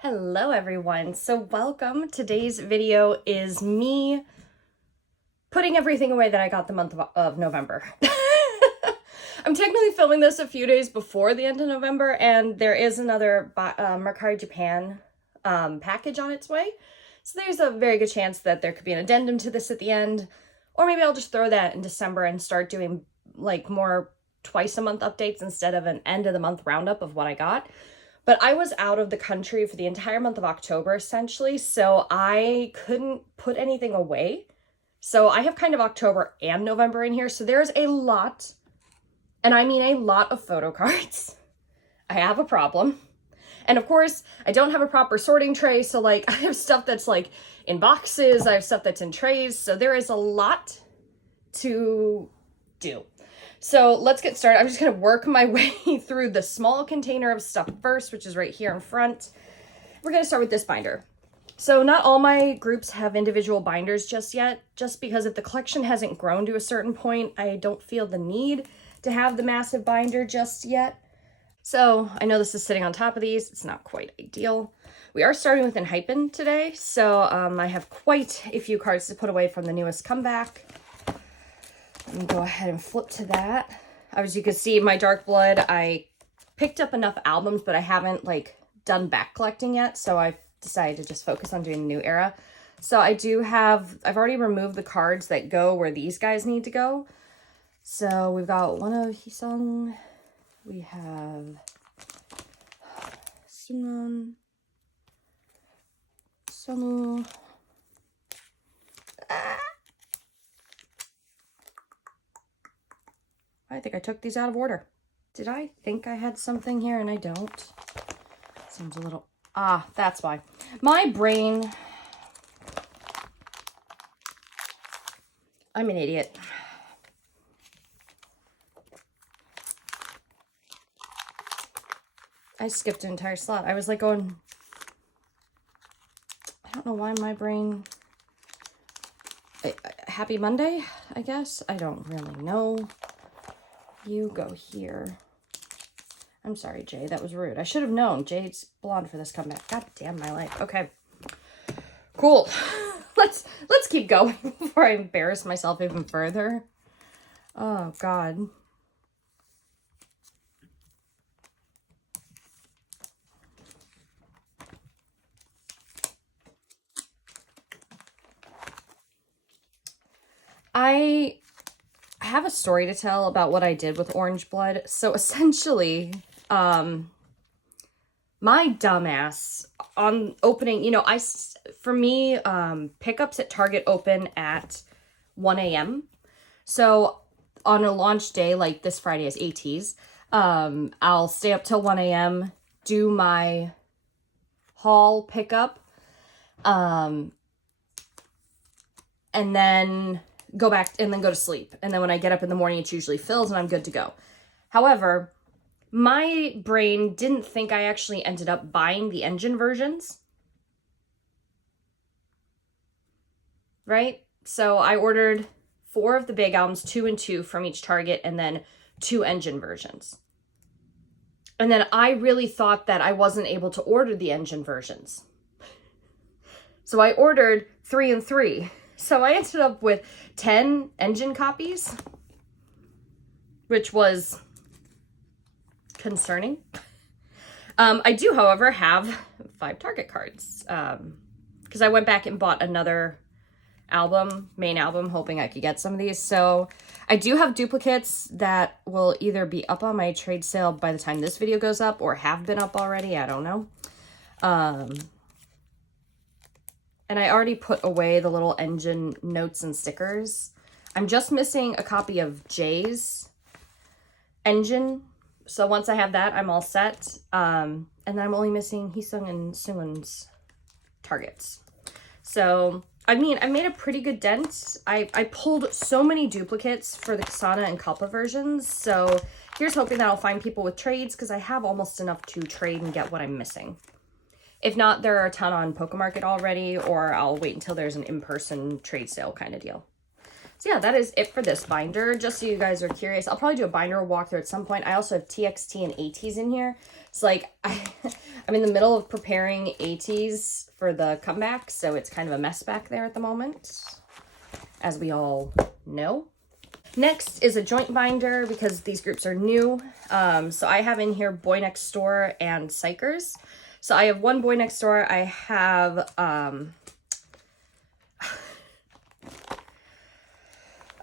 Hello everyone, so welcome. Today's video is me putting everything away that I got the month of November. I'm technically filming this a few days before the end of November, and there is another Mercari Japan package on its way. So there's a very good chance that there could be an addendum to this at the end, or maybe I'll just throw that in December and start doing like more twice a month updates instead of an end of the month roundup of what I got. But I was out of the country for the entire month of October, essentially, so I couldn't put anything away. So I have kind of October and November in here, so there's a lot, and I mean a lot of photo cards. I have a problem. And of course, I don't have a proper sorting tray, so like I have stuff that's like in boxes, I have stuff that's in trays, so there is a lot to do. So let's get started. I'm just going to work my way through the small container of stuff first, which is right here in front. We're going to start with this binder. So not all my groups have individual binders just yet, just because if the collection hasn't grown to a certain point, I don't feel the need to have the massive binder just yet. So I know this is sitting on top of these. It's not quite ideal. We are starting with Enhypen today, so I have quite a few cards to put away from the newest comeback. Let me go ahead and flip to that. As you can see, my Dark Blood, I picked up enough albums, but I haven't like done back collecting yet. So I've decided to just focus on doing the new era. So I've already removed the cards that go where these guys need to go. So we've got one of Hisung. We have Sungun, Sonu. I think I took these out of order. Did I think I had something here and I don't? Seems a little... that's why. My brain... I'm an idiot. I skipped an entire slot. I was like going... I don't know why my brain... Happy Monday, I guess? I don't really know. You go here. I'm sorry, Jay. That was rude. I should have known. Jade's blonde for this comeback. God damn my life. Okay. Cool. Let's keep going before I embarrass myself even further. Oh, God. I have a story to tell about what I did with Orange Blood. So essentially, my dumbass on opening, for me, pickups at Target open at 1 a.m. So on a launch day, like this Friday is ATs, I'll stay up till 1 a.m., do my haul pickup, and then go back and then go to sleep. And then when I get up in the morning, it's usually filled and I'm good to go. However, my brain didn't think I actually ended up buying the engine versions. Right? So I ordered 4 of the big albums, 2 and 2 from each Target, and then 2 engine versions. And then I really thought that I wasn't able to order the engine versions. So I ordered 3 and 3. So I ended up with 10 engine copies, which was concerning. I do, however, have 5 Target cards because I went back and bought another main album, hoping I could get some of these. So I do have duplicates that will either be up on my trade sale by the time this video goes up or have been up already. I don't know. And I already put away the little engine notes and stickers. I'm just missing a copy of Jay's engine. So once I have that, I'm all set. And then I'm only missing Hisung and Sungun's targets. So, I mean, I made a pretty good dent. I pulled so many duplicates for the Kasana and Kalpa versions. So here's hoping that I'll find people with trades because I have almost enough to trade and get what I'm missing. If not, there are a ton on Pokemarket already, or I'll wait until there's an in-person trade sale kind of deal. So yeah, that is it for this binder. Just so you guys are curious, I'll probably do a binder walkthrough at some point. I also have TXT and ATs in here. It's like, I'm in the middle of preparing ATs for the comeback, so it's kind of a mess back there at the moment, as we all know. Next is a joint binder because these groups are new. So I have in here BoyNextDoor and Xikers. So I have one BoyNextDoor. I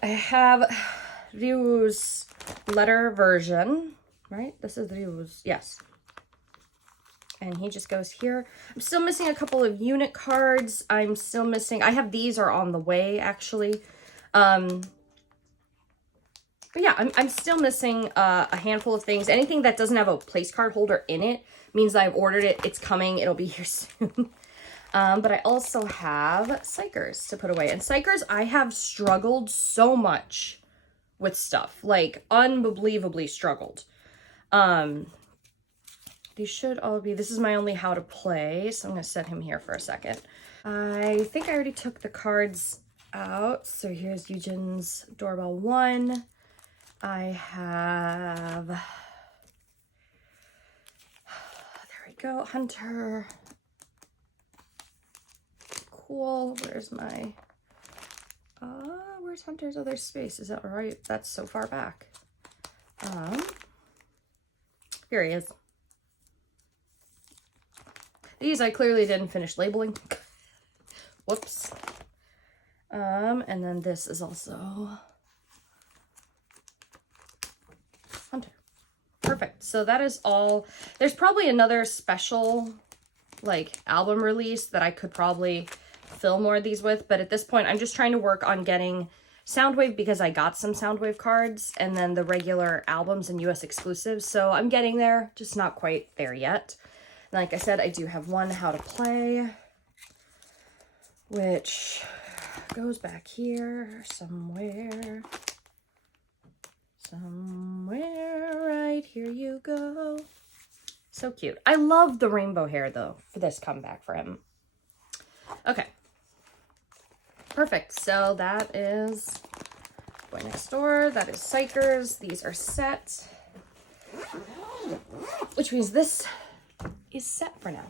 have Ryu's letter version, right? This is Ryu's, yes. And he just goes here. I'm still missing a couple of unit cards. I'm still missing, I have these are on the way actually. But yeah, I'm still missing a handful of things. Anything that doesn't have a place card holder in it means I've ordered it. It's coming. It'll be here soon. But I also have Xikers to put away. And Xikers, I have struggled so much with stuff. Like, unbelievably struggled. These should all be... This is my only how to play, so I'm going to set him here for a second. I think I already took the cards out. So here's Eugen's Doorbell 1. I have... There we go. Hunter... Cool. Where's my where's Hunter's other space? Is that right? That's so far back. Here he is. These I clearly didn't finish labeling. Whoops. And then this is also Hunter. Perfect. So that is all. There's probably another special like album release that I could probably fill more of these with, but at this point I'm just trying to work on getting Soundwave because I got some Soundwave cards and then the regular albums and US exclusives, so I'm getting there, just not quite there yet. And like I said, I do have one how to play, which goes back here somewhere right here you go. So cute. I love the rainbow hair though for this comeback for him. Okay. Perfect. So that is BoyNextDoor. That is Xikers. These are set. Which means this is set for now.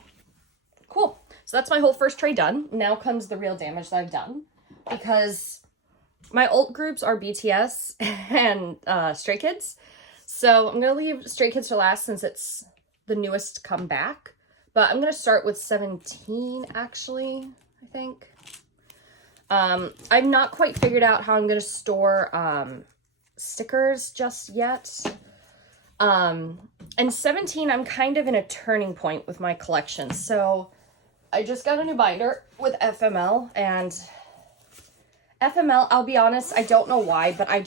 Cool. So that's my whole first tray done. Now comes the real damage that I've done. Because my alt groups are BTS and Stray Kids. So I'm going to leave Stray Kids for last since it's the newest comeback, but I'm gonna start with 17 actually, I think. I've not quite figured out how I'm gonna store stickers just yet. And 17, I'm kind of in a turning point with my collection. So I just got a new binder with FML, and FML, I'll be honest, I don't know why, but I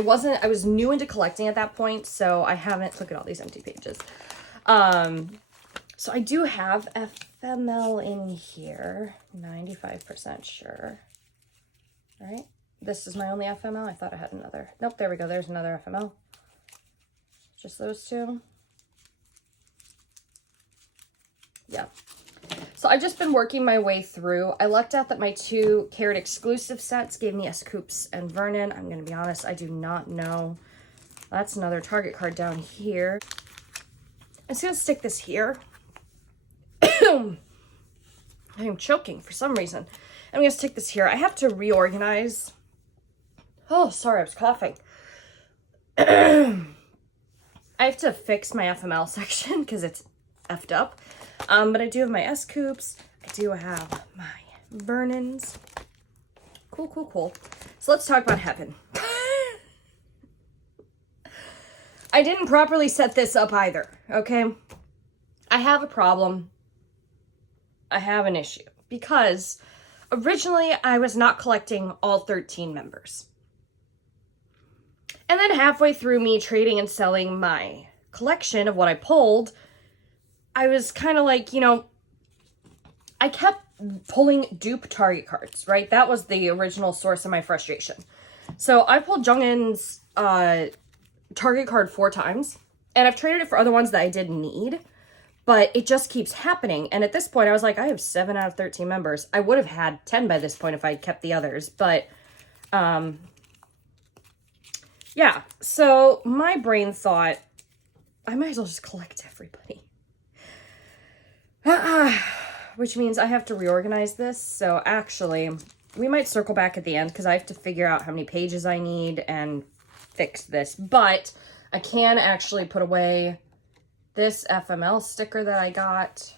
was new into collecting at that point, so I haven't, look at all these empty pages. So I do have FML in here, 95% sure, right? This is my only FML. I thought I had another. Nope, there we go. There's another FML. Just those two. Yeah. So I've just been working my way through. I lucked out that my 2 Carrot exclusive sets gave me Scoops and Vernon. I'm going to be honest, I do not know. That's another Target card down here. I'm just going to stick this here. I am choking for some reason. I'm going to stick this here. I have to reorganize. Oh, sorry, I was coughing. I have to fix my FML section because it's effed up. But I do have my Scoops. I do have my Vernons. Cool, cool, cool. So let's talk about Heaven. I didn't properly set this up either, okay? I have a problem. I have an issue. Because originally I was not collecting all 13 members. And then halfway through me trading and selling my collection of what I pulled, I was kind of like, you know, I kept pulling dupe Target cards, right? That was the original source of my frustration. So I pulled Jungin's Target card 4 times, and I've traded it for other ones that I didn't need, but it just keeps happening. And at this point, I was like, I have 7 out of 13 members. I would have had 10 by this point if I kept the others, but Yeah, so my brain thought, I might as well just collect everybody. Which means I have to reorganize this. So actually, we might circle back at the end because I have to figure out how many pages I need and fix this. But I can actually put away this FML sticker that I got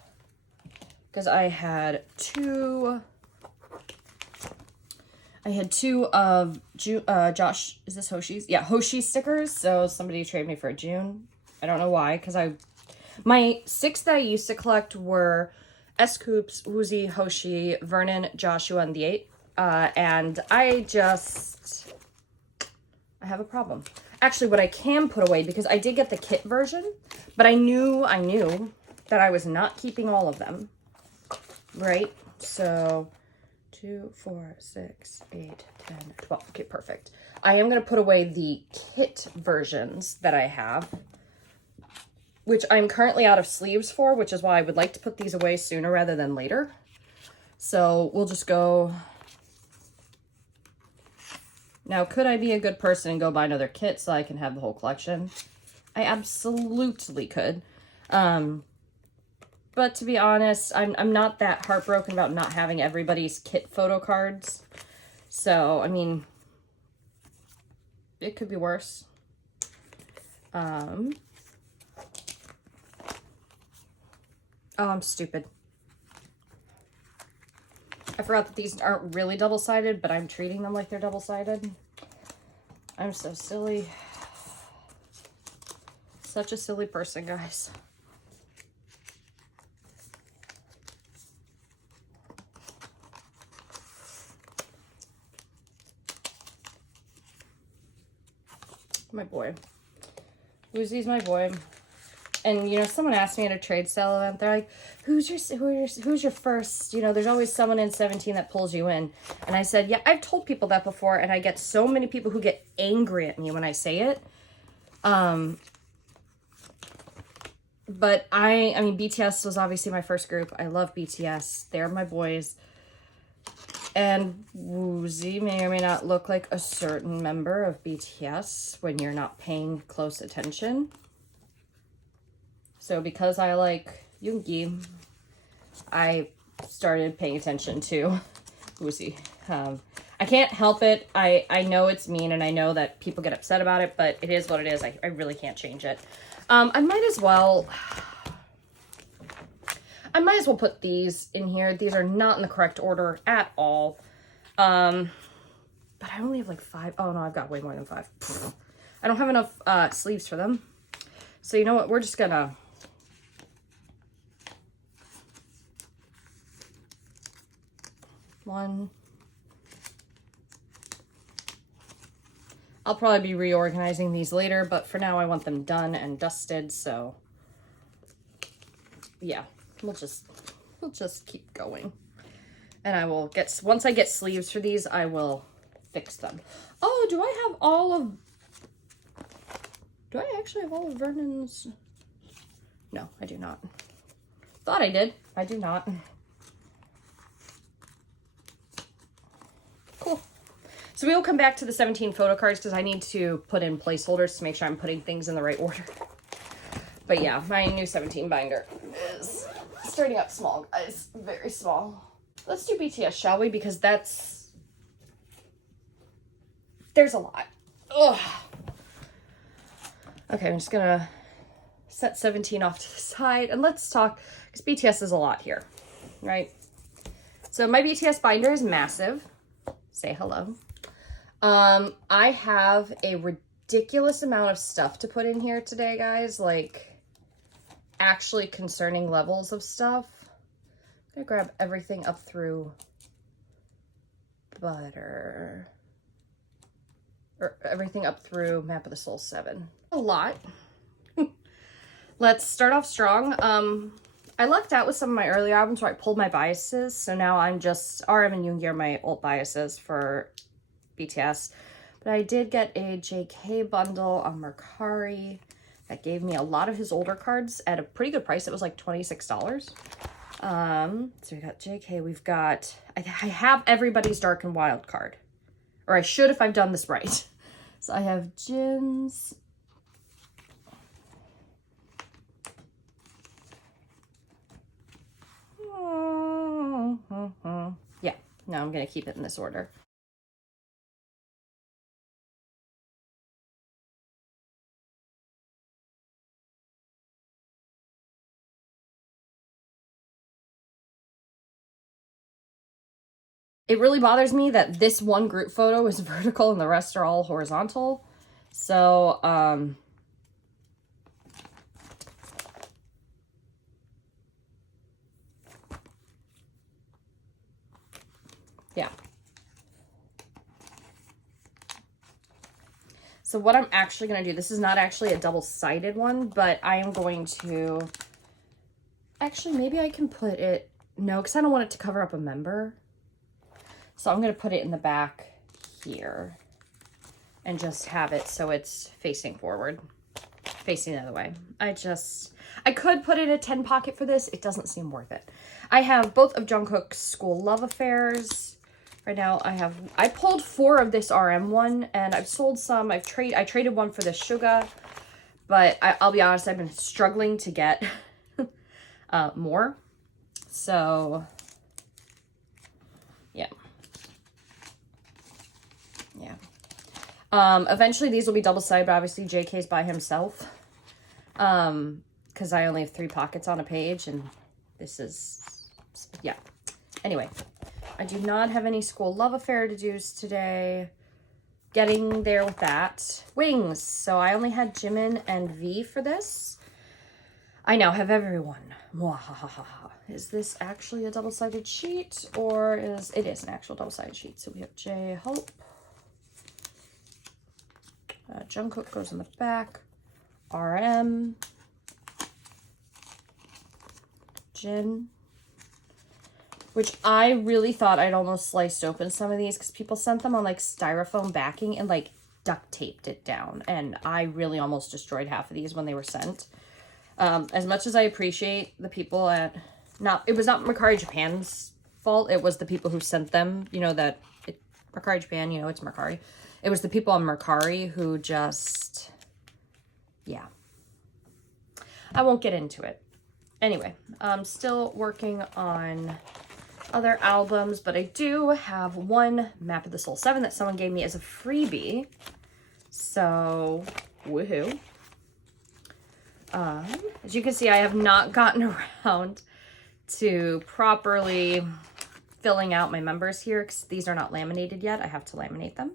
because I had two of Josh, is this Hoshi's? Yeah, Hoshi stickers. So somebody traded me for a June. I don't know why, because my 6 that I used to collect were S-Coops, Woozy, Hoshi, Vernon, Joshua, and the 8. And I have a problem. Actually, what I can put away, because I did get the kit version, but I knew that I was not keeping all of them, right? So 2, 4, 6, 8, 10, 12. Okay, perfect. I am going to put away the kit versions that I have, which I'm currently out of sleeves for, which is why I would like to put these away sooner rather than later. So we'll just go. Now, could I be a good person and go buy another kit so I can have the whole collection? I absolutely could. But to be honest, I'm not that heartbroken about not having everybody's kit photo cards. So, I mean, it could be worse. Oh, I'm stupid. I forgot that these aren't really double-sided, but I'm treating them like they're double-sided. I'm so silly. Such a silly person, guys. My boy. Woozy's my boy. And, you know, someone asked me at a trade sale event, they're like, who's your first? You know, there's always someone in 17 that pulls you in. And I said, yeah, I've told people that before, and I get so many people who get angry at me when I say it. But I mean, BTS was obviously my first group. I love BTS. They're my boys. And Woozy may or may not look like a certain member of BTS when you're not paying close attention. So because I like Yoongi, I started paying attention to Woozy. I can't help it. I know it's mean and I know that people get upset about it, but it is what it is. I really can't change it. I might as well put these in here. These are not in the correct order at all. But I only have like 5. Oh no, I've got way more than 5. I don't have enough sleeves for them. So you know what? We're just gonna... One. I'll probably be reorganizing these later, but for now I want them done and dusted, so yeah, we'll just keep going. And I will get, once I get sleeves for these, I will fix them. Oh, do I actually have all of Vernon's? No, I do not. Thought I did. I do not. Cool. So we will come back to the 17 photo cards because I need to put in placeholders to make sure I'm putting things in the right order. But yeah, my new 17 binder is starting out small, guys. Very small. Let's do BTS, shall we? Because there's a lot. Ugh. Okay, I'm just gonna set 17 off to the side and let's talk, because BTS is a lot here, right? So my BTS binder is massive. Say hello. I have a ridiculous amount of stuff to put in here today, guys, like actually concerning levels of stuff. I'm gonna grab everything up through butter, or everything up through Map of the Soul 7. A lot. Let's start off strong. I lucked out with some of my early albums where I pulled my biases, so now I'm just RM and Yoongi are my old biases for BTS. But I did get a JK bundle on Mercari that gave me a lot of his older cards at a pretty good price. It was like $26. So we got JK, we've got, I have everybody's Dark and Wild card, Or I should if I've done this right. So I have Jin's. Yeah, no, I'm going to keep it in this order. It really bothers me that this one group photo is vertical and the rest are all horizontal. So, yeah. So what I'm actually going to do, this is not actually a double-sided one, but I am going to, actually, maybe I can put it, no, because I don't want it to cover up a member. So I'm going to put it in the back here and just have it so it's facing forward, facing the other way. I could put in a 10 pocket for this. It doesn't seem worth it. I have both of Jungkook's School Love Affairs. Right now I pulled 4 of this RM one and I've sold some. I traded one for this Suga, but I'll be honest, I've been struggling to get more. So yeah. Eventually these will be double-sided, but obviously JK's by himself. Because I only have 3 pockets on a page and this is, yeah. Anyway, I do not have any School Love Affair to do today. Getting there with that. Wings. So I only had Jimin and V for this. I now have everyone. Is this actually a double-sided sheet or it is an actual double-sided sheet. So we have J-Hope. Jungkook goes in the back. RM. Jin. Which I really thought I'd almost sliced open some of these because people sent them on like styrofoam backing and like duct taped it down. And I really almost destroyed half of these when they were sent. As much as I appreciate the people at, it was not Mercari Japan's fault. It was the people who sent them, you know, Mercari Japan, you know, it's Mercari. It was the people on Mercari who just, yeah. I won't get into it. Anyway, I'm still working on other albums, but I do have one Map of the Soul 7 that someone gave me as a freebie. So, woohoo. As you can see, I have not gotten around to properly filling out my members here because these are not laminated yet. I have to laminate them.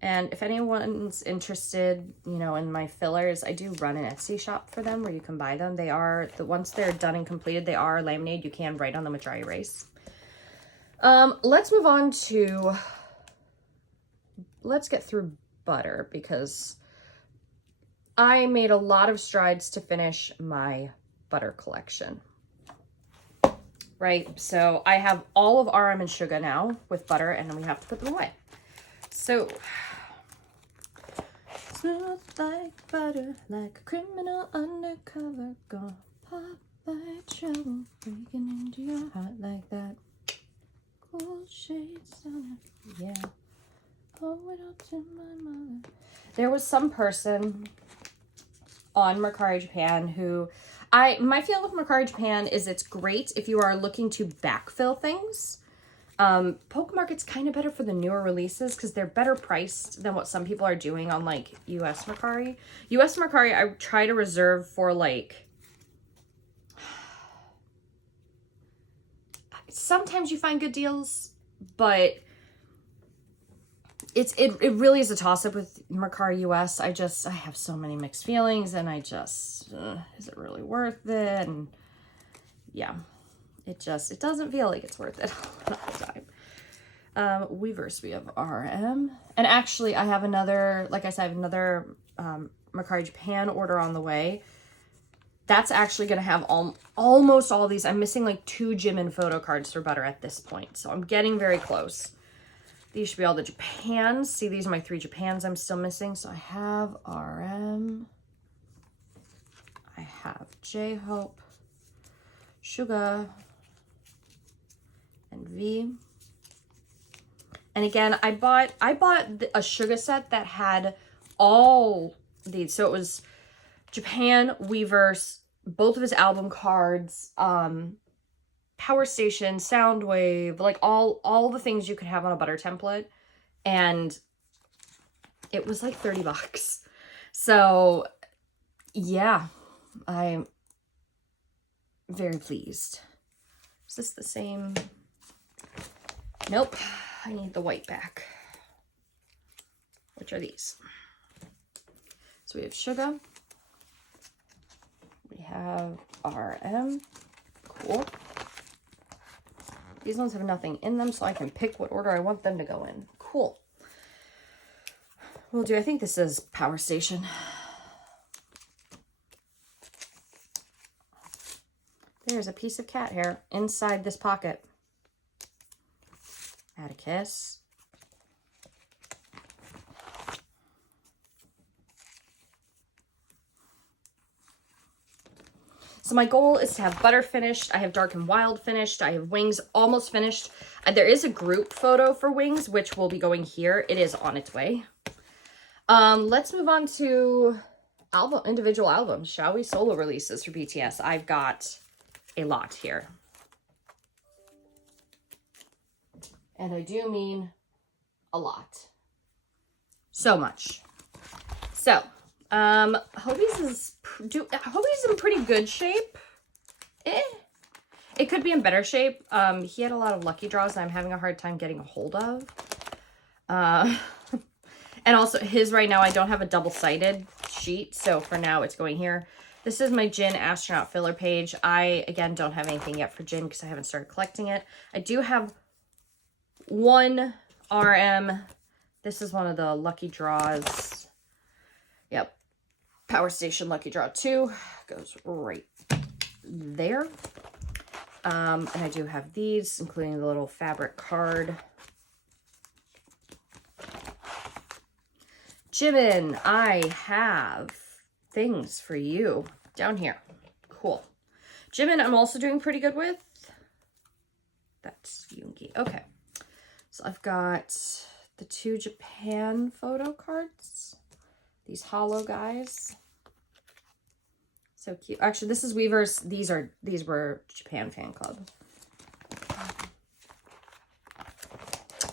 And if anyone's interested, you know, in my fillers, I do run an Etsy shop for them where you can buy them. They are, once they're done and completed, they are laminated. You can write on them with dry erase. Let's move on to, let's get through butter because I made a lot of strides to finish my butter collection. Right, so I have all of RM and Suga now with butter and then we have to put them away. So, smooth like butter, like a criminal undercover, gonna pop like trouble, breaking into your heart like that. Cool shades on it, yeah. Oh, it up to my mother. There was some person on Mercari Japan who, my feeling with Mercari Japan is it's great if you are looking to backfill things. Poke Market's kind of better for the newer releases because they're better priced than what some people are doing on like US Mercari. US Mercari, I try to reserve for like, sometimes you find good deals, but it really is a toss-up with Mercari US. I have so many mixed feelings and is it really worth it? And yeah. It doesn't feel like it's worth it a lot of the time. Weverse, we have RM. And actually, I have another, like I said, I have another Mercari Japan order on the way. That's actually going to have almost all these. I'm missing like 2 Jimin Photocards for butter at this point. So I'm getting very close. These should be all the Japans. See, these are my 3 Japans I'm still missing. So I have RM. I have J-Hope. Suga. And V. And again, I bought a sugar set that had all these. So it was Japan, Weverse, both of his album cards, Power Station, Soundwave, like all the things you could have on a butter template. And it was like 30 bucks. So yeah, I'm very pleased. Is this the same? Nope. I need the white back. Which are these? So we have Sugar. We have RM. Cool. These ones have nothing in them, so I can pick what order I want them to go in. Cool. We'll do, I think this is Power Station. There's a piece of cat hair inside this pocket. Add a kiss. So my goal is to have Butter finished. I have Dark and Wild finished. I have Wings almost finished. There is a group photo for Wings, which will be going here. It is on its way. Let's move on to individual albums, shall we? Solo releases for BTS. I've got a lot here. And I do mean a lot. So much. So, Hobie's is in pretty good shape. It could be in better shape. He had a lot of lucky draws that I'm having a hard time getting a hold of. And also his right now, I don't have a double-sided sheet. So for now it's going here. This is my Jin Astronaut filler page. I, again, don't have anything yet for Jin because I haven't started collecting it. I do have one RM. This is one of the lucky draws. Yep. Power Station Lucky Draw 2 goes right there. And I do have these, including the little fabric card. Jimin, I have things for you down here. Cool. Jimin, I'm also doing pretty good with. That's Yoongi. Okay. So I've got the 2 Japan photo cards. These hollow guys. So cute. Actually, this is Weverse. These were Japan Fan Club.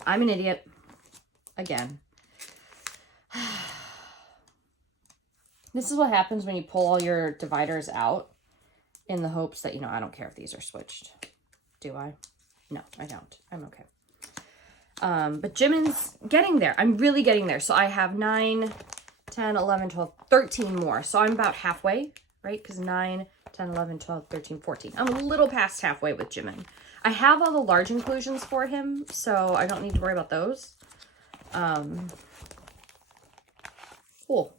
I'm an idiot. Again. This is what happens when you pull all your dividers out in the hopes that, I don't care if these are switched. Do I? No, I don't. I'm okay. But Jimin's getting there. I'm really getting there. So I have 9, 10, 11, 12, 13 more. So I'm about halfway, right? Because 9, 10, 11, 12, 13, 14. I'm a little past halfway with Jimin. I have all the large inclusions for him, so I don't need to worry about those. Cool.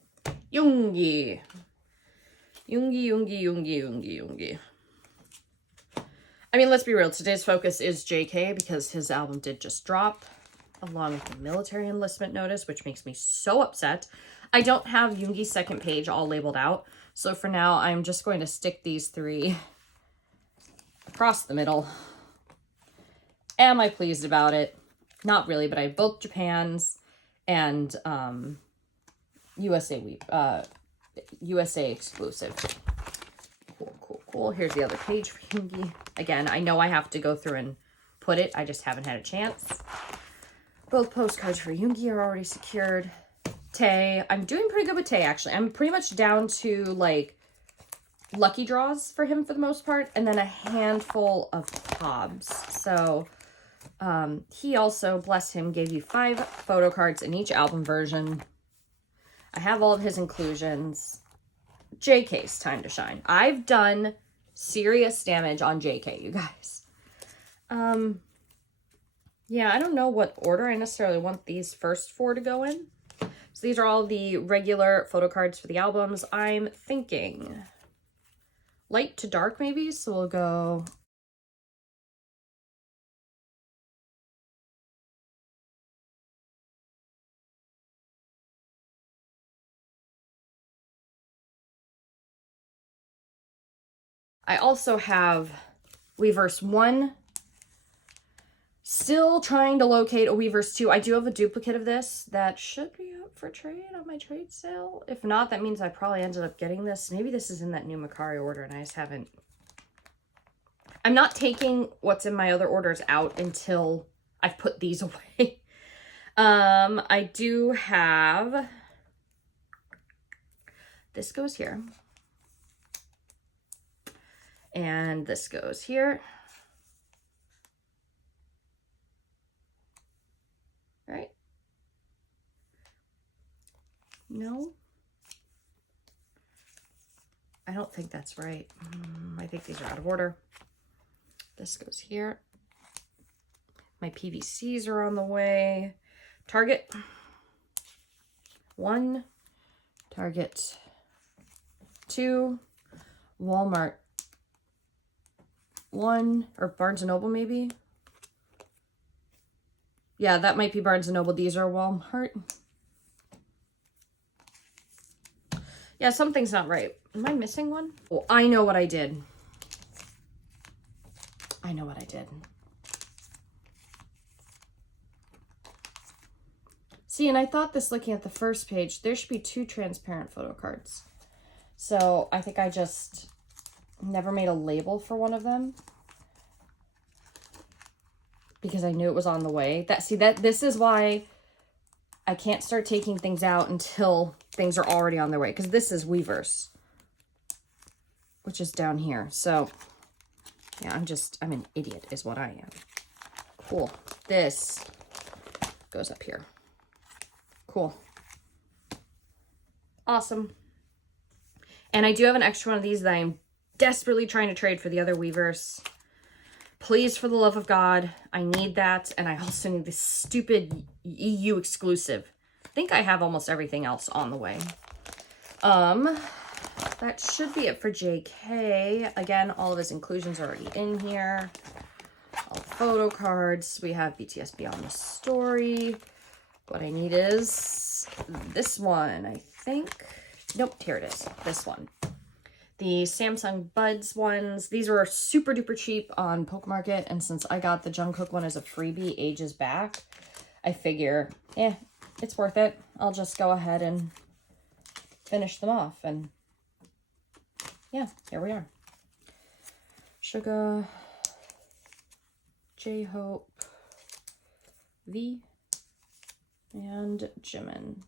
Yoongi. Yoongi. I mean, let's be real. Today's focus is JK because his album did just drop, along with the military enlistment notice, which makes me so upset. I don't have Yoongi's second page all labeled out, so for now, I'm just going to stick these 3 across the middle. Am I pleased about it? Not really, but I have both Japan's and USA exclusive. Cool. Here's the other page for Yoongi. Again, I know I have to go through and put it. I just haven't had a chance. Both postcards for Yoongi are already secured. Tae. I'm doing pretty good with Tae, actually. I'm pretty much down to, like, lucky draws for him for the most part. And then a handful of pobs. So, he also, bless him, gave you 5 photo cards in each album version. I have all of his inclusions. JK's time to shine. I've done serious damage on JK, you guys. Yeah, I don't know what order I necessarily want these first 4 to go in. So these are all the regular photo cards for the albums. I'm thinking light to dark maybe, so we'll go... I also have Weverse 1, Still trying to locate a Weavers 2. I do have a duplicate of this that should be up for trade on my trade sale. If not, that means I probably ended up getting this. Maybe this is in that new Macari order and I just haven't. I'm not taking what's in my other orders out until I've put these away. I do have, this goes here. And this goes here. Right? No. I don't think that's right. I think these are out of order. This goes here. My PVCs are on the way. Target 1, Target 2, Walmart 1, or Barnes & Noble maybe. Yeah, that might be Barnes & Noble. These are Walmart. Yeah, something's not right. Am I missing one? Oh, I know what I did. I know what I did. See, and I thought this looking at the first page, there should be 2 transparent photo cards. So I think I just never made a label for one of them because I knew it was on the way. This is why I can't start taking things out until things are already on their way, because this is Weavers, which is down here. So yeah, I'm an idiot is what I am. Cool. This goes up here. Cool. Awesome. And I do have an extra one of these that I'm desperately trying to trade for the other Weavers. Please, for the love of God, I need that. And I also need this stupid EU exclusive. I think I have almost everything else on the way. That should be it for JK. Again, all of his inclusions are already in here. All the photo cards. We have BTS Beyond the Story. What I need is this one, I think. Nope, here it is. This one. The Samsung Buds ones. These were super duper cheap on Poke Market, and since I got the Jungkook one as a freebie ages back, I figure, it's worth it. I'll just go ahead and finish them off, and yeah, here we are. Suga, J-Hope, V, and Jimin.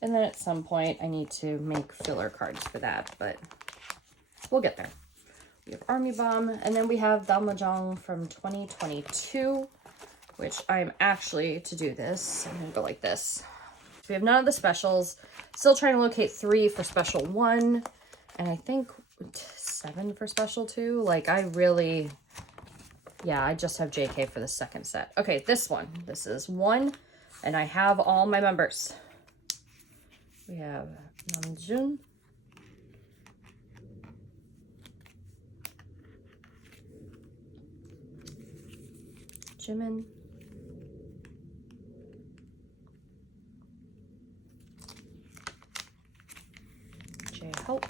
And then at some point, I need to make filler cards for that, but we'll get there. We have Army Bomb, and then we have Dalmajong from 2022, which I'm actually, to do this, I'm going to go like this. So we have none of the specials. Still trying to locate 3 for special 1, and I think 7 for special 2. Like, I really, yeah, I just have JK for the second set. Okay, this one. This is 1, and I have all my members. We have Namjoon, Jimin, J-Hope.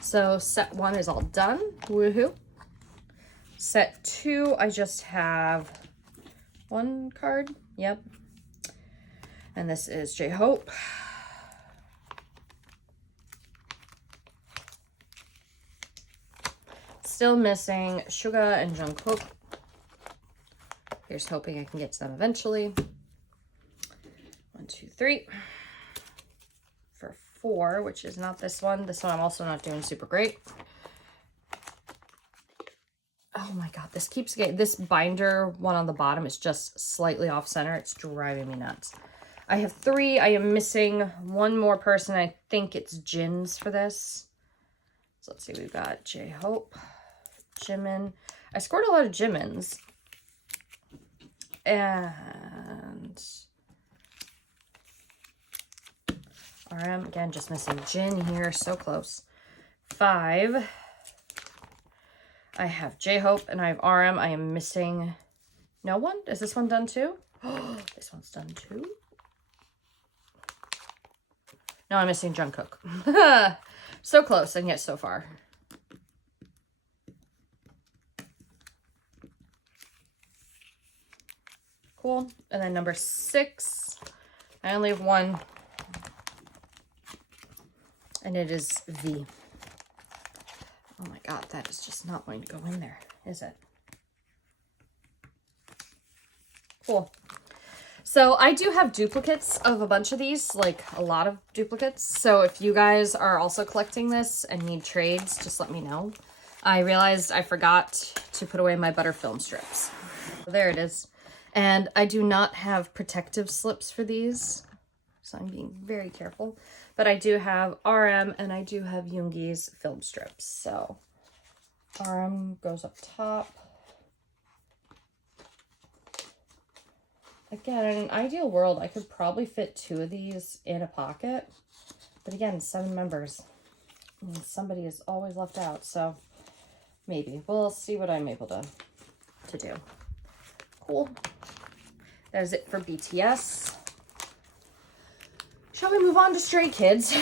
So set 1 is all done. Woohoo. Set 2, I just have 1 card. Yep. And this is J-Hope. Still missing Suga and Jungkook. Here's hoping I can get to them eventually. 1, 2, 3. For 4, which is not this one. This one I'm also not doing super great. Oh my god, this keeps getting, this binder one on the bottom is just slightly off center. It's driving me nuts. I have 3. I am missing 1 more person. I think it's Jin's for this. So let's see, we've got J-Hope, Jimin. I scored a lot of Jimins. And RM, again, just missing Jin here. So close. 5. I have J-Hope and I have RM. I am missing no one. Is this one done too? Oh, this one's done too. No, I'm missing Jungkook. So close and yet so far. Cool. And then number 6, I only have one, and it is V. Oh my God, that is just not going to go in there, is it? Cool. So I do have duplicates of a bunch of these, like a lot of duplicates. So if you guys are also collecting this and need trades, just let me know. I realized I forgot to put away my butter film strips. There it is. And I do not have protective slips for these, so I'm being very careful. But I do have RM and I do have Yoongi's film strips. So RM goes up top. Again, in an ideal world, I could probably fit 2 of these in a pocket. But again, 7 members. And somebody is always left out, so maybe. We'll see what I'm able to do. Cool. That is it for BTS. Shall we move on to Stray Kids?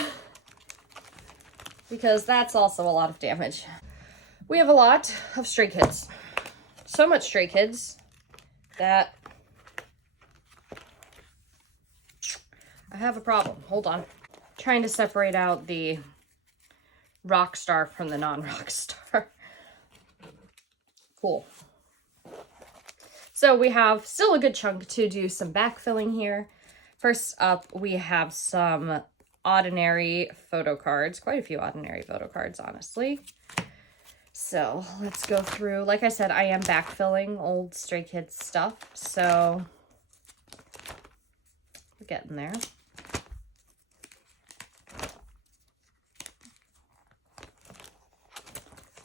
Because that's also a lot of damage. We have a lot of Stray Kids. So much Stray Kids that I have a problem. Hold on. Trying to separate out the rock star from the non-rock star. Cool. So we have still a good chunk to do some backfilling here. First up, we have some ordinary photo cards. Quite a few ordinary photo cards, honestly. So let's go through. Like I said, I am backfilling old Stray Kids stuff. So we're getting there.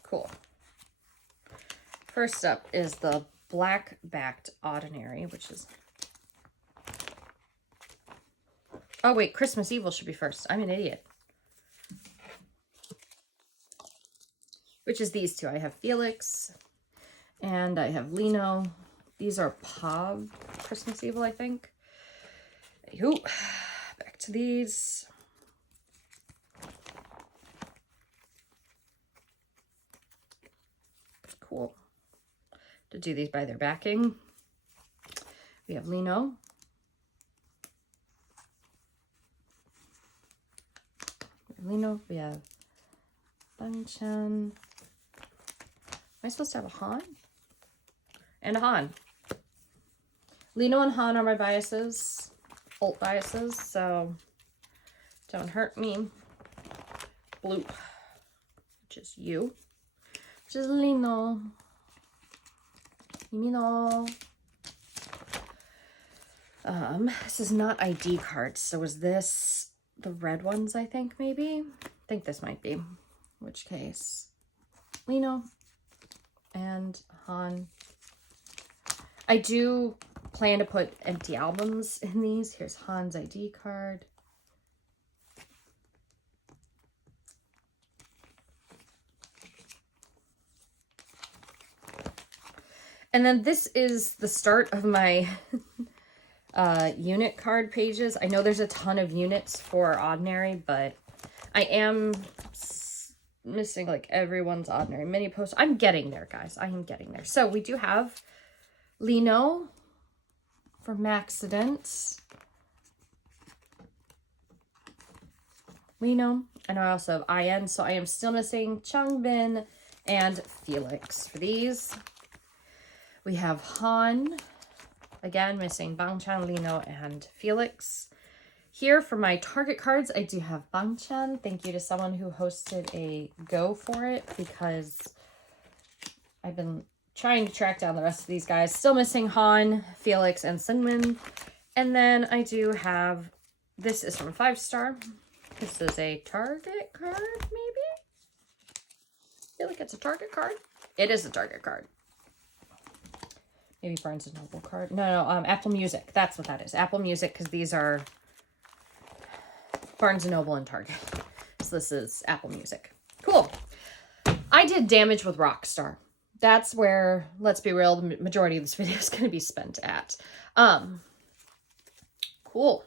Cool. First up is the black-backed ordinary, which is... Oh, wait, Christmas Evil should be first. I'm an idiot. Which is these 2. I have Felix and I have Lino. These are Pog Christmas Evil, I think. Anywho, back to these. Cool. To do these by their backing. We have Lino. We have Bangchan. Am I supposed to have a Han? And a Han. Lino and Han are my biases, alt biases, so don't hurt me. Bloop, which is you. Which is Lino. Lino. This is not ID cards, so is this the red ones, I think, maybe? I think this might be. In which case, Lino and Han. I do plan to put empty albums in these. Here's Han's ID card. And then this is the start of my unit card pages. I know there's a ton of units for ordinary, but I am missing like everyone's ordinary mini post. I'm getting there, guys. I am getting there. So we do have Lino from Maxident. Lino. And I also have IN, so I am still missing Changbin and Felix for these. We have Han. Again, missing Bangchan, Lino, and Felix. Here for my target cards, I do have Bangchan. Thank you to someone who hosted a go for it because I've been trying to track down the rest of these guys. Still missing Han, Felix, and Sunmin. And then I do have, this is from 5 Star. This is a target card, maybe? I feel like it's a target card. It is a target card. Maybe Barnes & Noble card. No, Apple Music. That's what that is. Apple Music, because these are Barnes & Noble and Target. So this is Apple Music. Cool. I did damage with Rockstar. That's where, let's be real, the majority of this video is going to be spent at. Cool.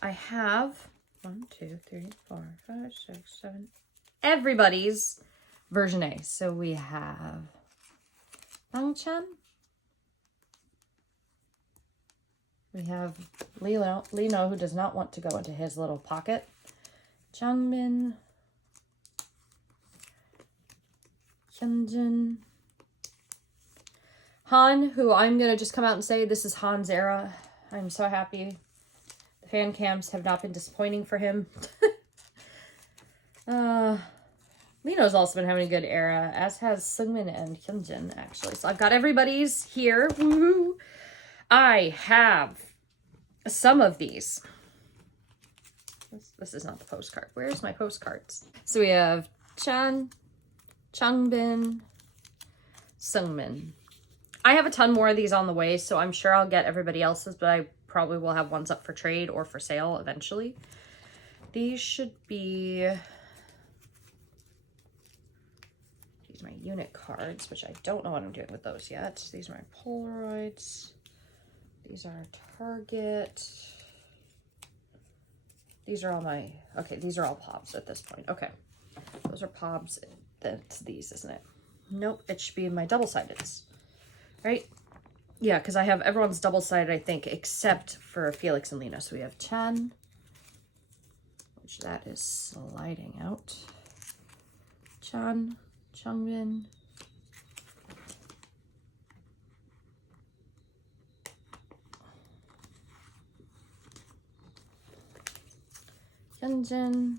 I have 1, 2, 3, 4, 5, 6, 7. Everybody's version A. So we have Bangchan. We have Lino, who does not want to go into his little pocket. Changmin. Hyunjin. Han, who I'm going to just come out and say this is Han's era. I'm so happy. The fan cams have not been disappointing for him. Lino's also been having a good era, as has Seungmin and Hyunjin, actually. So I've got everybody's here. Woohoo! I have some of these. This is not the postcard. Where's my postcards? So we have Chan, Changbin, Seungmin. I have a ton more of these on the way, so I'm sure I'll get everybody else's, but I probably will have ones up for trade or for sale eventually. These should be... These are my unit cards, which I don't know what I'm doing with those yet. These are my Polaroids. These are Target. These are all my... Okay, these are all Pobs at this point. Okay. Those are Pobs. That's these, isn't it? Nope, it should be my double-sideds. Right? Yeah, because I have everyone's double-sided, I think, except for Felix and Lena. So we have Chan, which that is sliding out. Chan, Changbin, Hyunjin,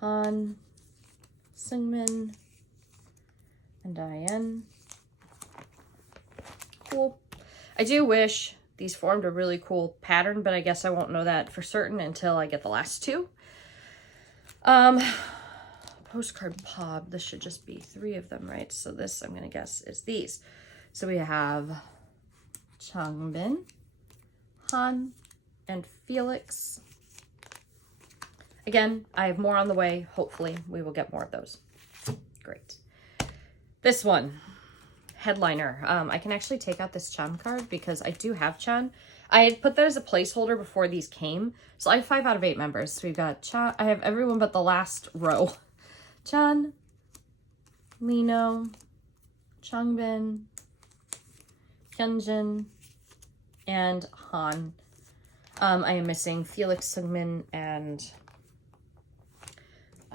Han, Seungmin, and Diane. Cool. I do wish these formed a really cool pattern, but I guess I won't know that for certain until I get the last two. Postcard Pob. This should just be 3 of them, right? So this, I'm going to guess, is these. So we have Changbin, Han, and Felix. Again, I have more on the way. Hopefully, we will get more of those. Great. This one, Headliner. I can actually take out this Chan card because I do have Chan. I had put that as a placeholder before these came. So I have 5 out of 8 members. So we've got Chan. I have everyone but the last row. Chan, Lino, Changbin, Hyunjin, and Han. I am missing Felix, Seungmin, and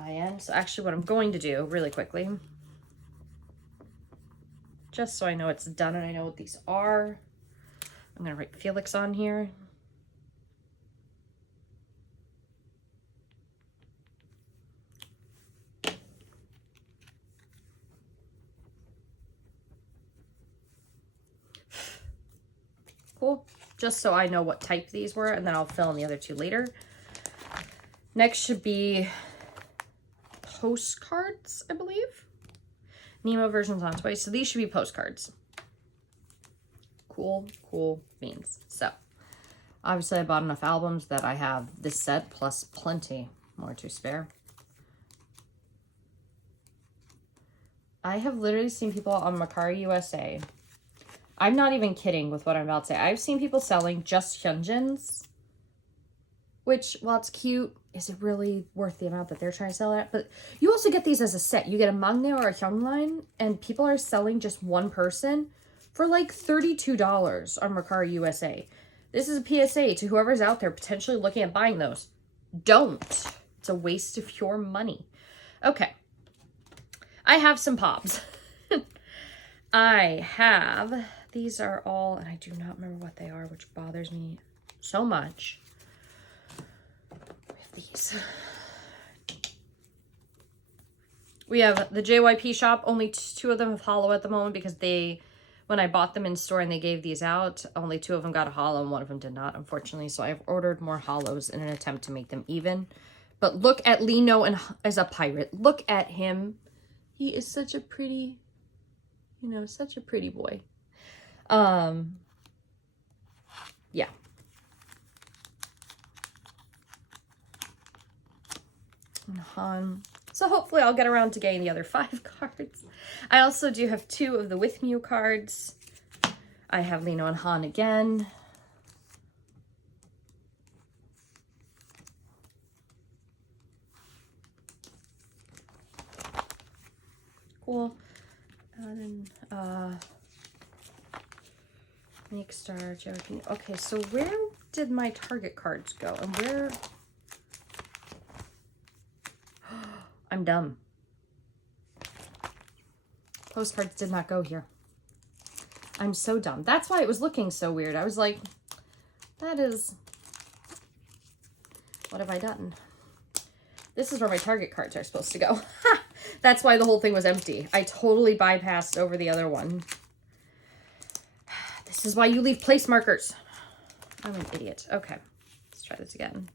Ian. So actually what I'm going to do really quickly, just so I know it's done and I know what these are, I'm going to write Felix on here. Cool. Just so I know what type these were, and then I'll fill in the other 2 later. Next should be postcards, I believe. Nemo versions on twice. So these should be postcards. Cool, cool beans. So obviously I bought enough albums that I have this set plus plenty more to spare. I have literally seen people on Mercari USA. I'm not even kidding with what I'm about to say. I've seen people selling just Hyunjins, which, while it's cute, is it really worth the amount that they're trying to sell it at? But you also get these as a set. You get a Mangne or a Hyungline, and people are selling just one person for like $32 on Mercari USA. This is a PSA to whoever's out there potentially looking at buying those. Don't. It's a waste of your money. Okay. I have some Pobs. I have... These are all, and I do not remember what they are, which bothers me so much. We have these. We have the JYP shop. Only 2 of them have holo at the moment because they, when I bought them in store and they gave these out, only 2 of them got a holo and 1 of them did not, unfortunately. So I've ordered more holos in an attempt to make them even. But look at Lino and as a pirate. Look at him. He is such a pretty, you know, such a pretty boy. Yeah. And Han. So hopefully I'll get around to getting the other 5 cards. I also do have 2 of the With Mew cards. I have Lino and Han again. cool. And then, Make Star, Joking. Okay, so where did my Target cards go? And where... I'm dumb. Postcards did not go here. I'm so dumb. That's why it was looking so weird. I was like, that is... What have I done? This is where my Target cards are supposed to go. That's why the whole thing was empty. I totally bypassed over the other one. This is why you leave place markers. I'm an idiot. Okay, let's try this again.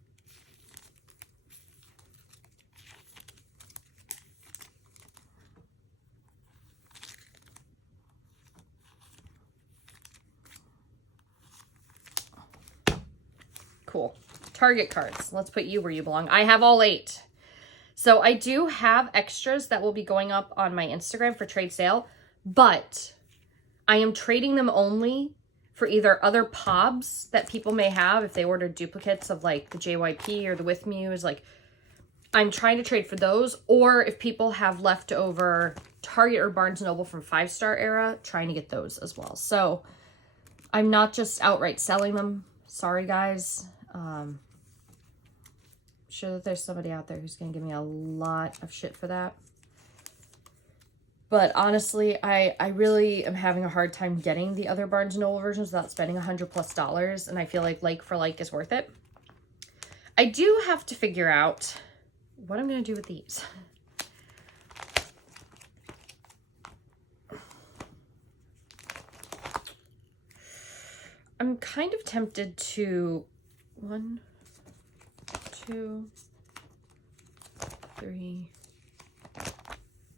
Cool. Target cards. Let's put you where you belong. I have all 8. So I do have extras that will be going up on my Instagram for trade sale, but I am trading them only for either other POBs that people may have if they order duplicates of like the JYP or the With Muse. Like, I'm trying to trade for those, or if people have leftover Target or Barnes & Noble from 5-star era, trying to get those as well. So I'm not just outright selling them. Sorry, guys. I'm sure that there's somebody out there who's going to give me a lot of shit for that. But honestly, I really am having a hard time getting the other Barnes & Noble versions without spending $100+, and I feel like for like is worth it. I do have to figure out what I'm going to do with these. I'm kind of tempted to 1, 2, 3,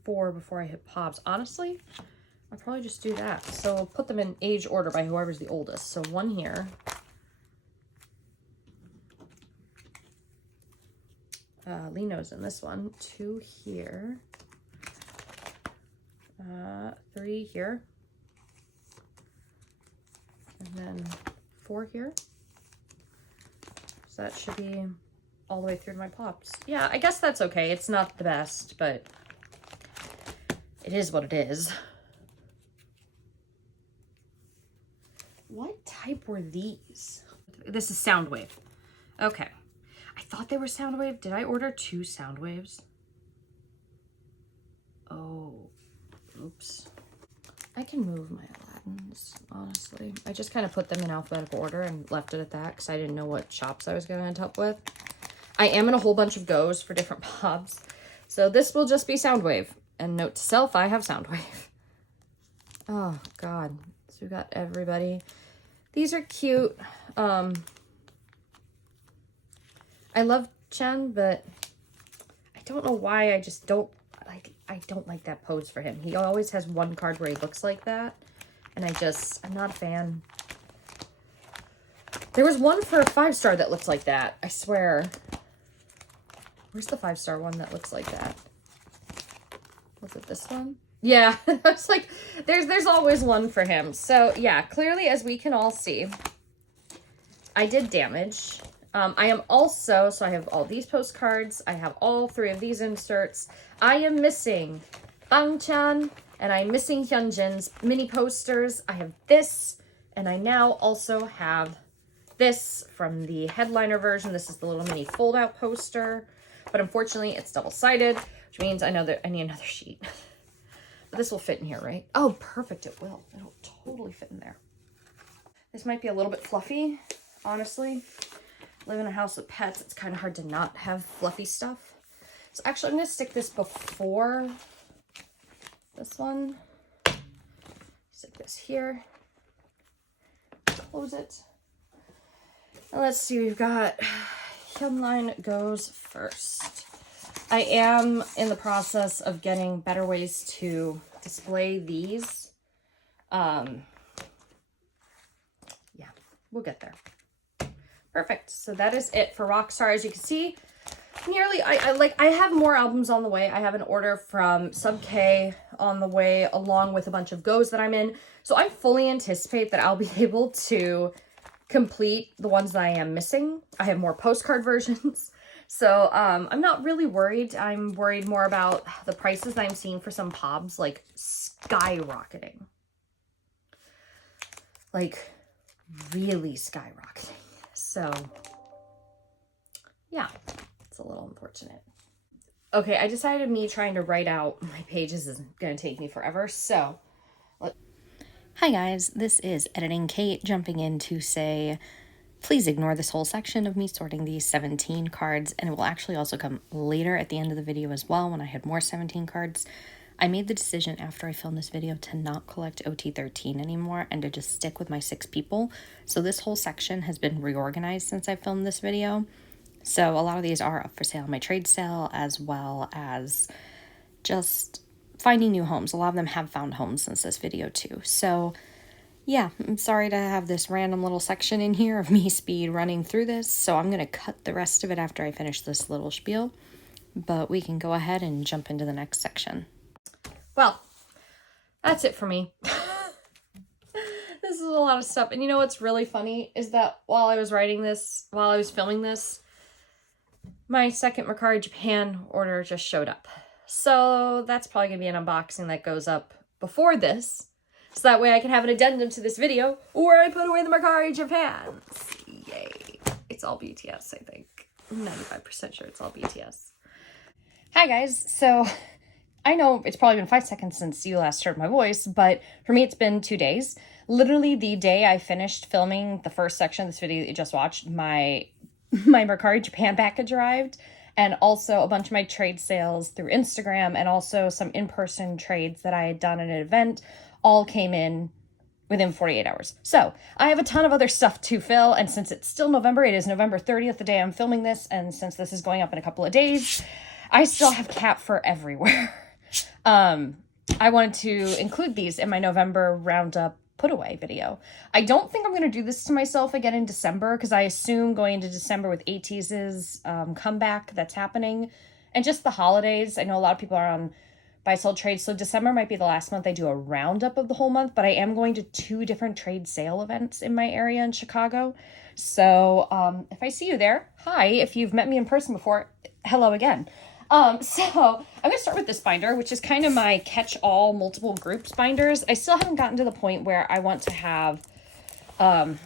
4 before I hit POBs. Honestly, I'll probably just do that. So I'll put them in age order by whoever's the oldest. So 1 here. Lino's in this one. 2 here. 3 here. And then 4 here. So that should be all the way through to my pops. Yeah, I guess that's okay. It's not the best, but it is what it is. What type were these? This is Soundwave. Okay. I thought they were Soundwave. Did I order 2 Soundwaves? Oh, oops. I can move my Aladdins, honestly. I just kind of put them in alphabetical order and left it at that because I didn't know what shops I was going to end up with. I am in a whole bunch of goes for different POBs. So this will just be Soundwave. And note to self, I have Soundwave. Oh, God. So we got everybody. These are cute. I love Chen, but I don't know why I just don't like, I don't like that pose for him. He always has one card where he looks like that. And I'm not a fan. There was one for a 5-star that looks like that. I swear. Where's the 5-star one that looks like that? Was it this one? Yeah, I was like, there's always one for him. So yeah, clearly as we can all see, I did damage. I am also, so I have all these postcards. I have all 3 of these inserts. I am missing Bangchan and I'm missing Hyunjin's mini posters. I have this, and I now also have this from the headliner version. This is the little mini fold-out poster, but unfortunately it's double-sided, which means I know that I need another sheet. But this will fit in here, right? Oh, perfect, it will. It'll totally fit in there. This might be a little bit fluffy, honestly. Live in a house with pets, it's kind of hard to not have fluffy stuff. So actually, I'm going to stick this before this one. Stick this here. Close it. And let's see, we've got Hyunline goes first. I am in the process of getting better ways to display these. Yeah, we'll get there. Perfect. So that is it for Rockstar. As you can see, nearly, I have more albums on the way. I have an order from Sub K on the way, along with a bunch of goes that I'm in. So I fully anticipate that I'll be able to complete the ones that I am missing. I have more postcard versions. So I'm not really worried. I'm worried more about the prices that I'm seeing for some pobs, like skyrocketing. Like really skyrocketing. So yeah, it's a little unfortunate. Okay, I decided me trying to write out my pages is going to take me forever. So Hi guys, this is Editing Kate jumping in to say, please ignore this whole section of me sorting these 17 cards, and it will actually also come later at the end of the video as well when I had more 17 cards. I made the decision after I filmed this video to not collect OT13 anymore and to just stick with my 6 people. So this whole section has been reorganized since I filmed this video. So a lot of these are up for sale on my trade sale, as well as just finding new homes. A lot of them have found homes since this video too. So yeah, I'm sorry to have this random little section in here of me speed running through this. So I'm going to cut the rest of it after I finish this little spiel. But we can go ahead and jump into the next section. Well, that's it for me. This is a lot of stuff. And you know what's really funny is that while I was writing this, while I was filming this, my second Mercari Japan order just showed up. So that's probably going to be an unboxing that goes up before this. So that way I can have an addendum to this video where I put away the Mercari Japans. Yay. It's all BTS, I think. I'm 95% sure it's all BTS. Hi guys. So I know it's probably been 5 seconds since you last heard my voice, but for me it's been 2 days. Literally the day I finished filming the first section of this video that you just watched, my Mercari Japan package arrived, and also a bunch of my trade sales through Instagram, and also some in-person trades that I had done at an event all came in within 48 hours. So I have a ton of other stuff to fill, and since it's still November, it is November 30th, the day I'm filming this, and since this is going up in a couple of days, I still have cat fur everywhere. I wanted to include these in my November roundup put away video. I don't think I'm going to do this to myself again in December, because I assume going into December with ATEEZ's comeback that's happening, and just the holidays. I know a lot of people are on buy-sell trades, so December might be the last month I do a roundup of the whole month, but I am going to 2 different trade sale events in my area in Chicago. So if I see you there, hi. If you've met me in person before, hello again. So I'm going to start with this binder, which is kind of my catch-all multiple groups binders. I still haven't gotten to the point where I want to have a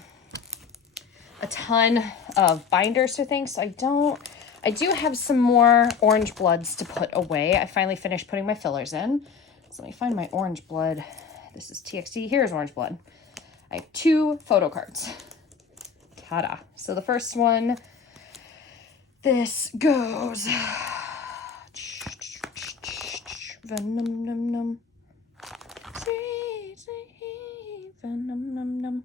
ton of binders for things. So I do have some more orange bloods to put away. I finally finished putting my fillers in. So let me find my orange blood. This is TXT. Here's orange blood. I have 2 photo cards. Ta-da. So the first one, this goes... Venom num num. Venom num num.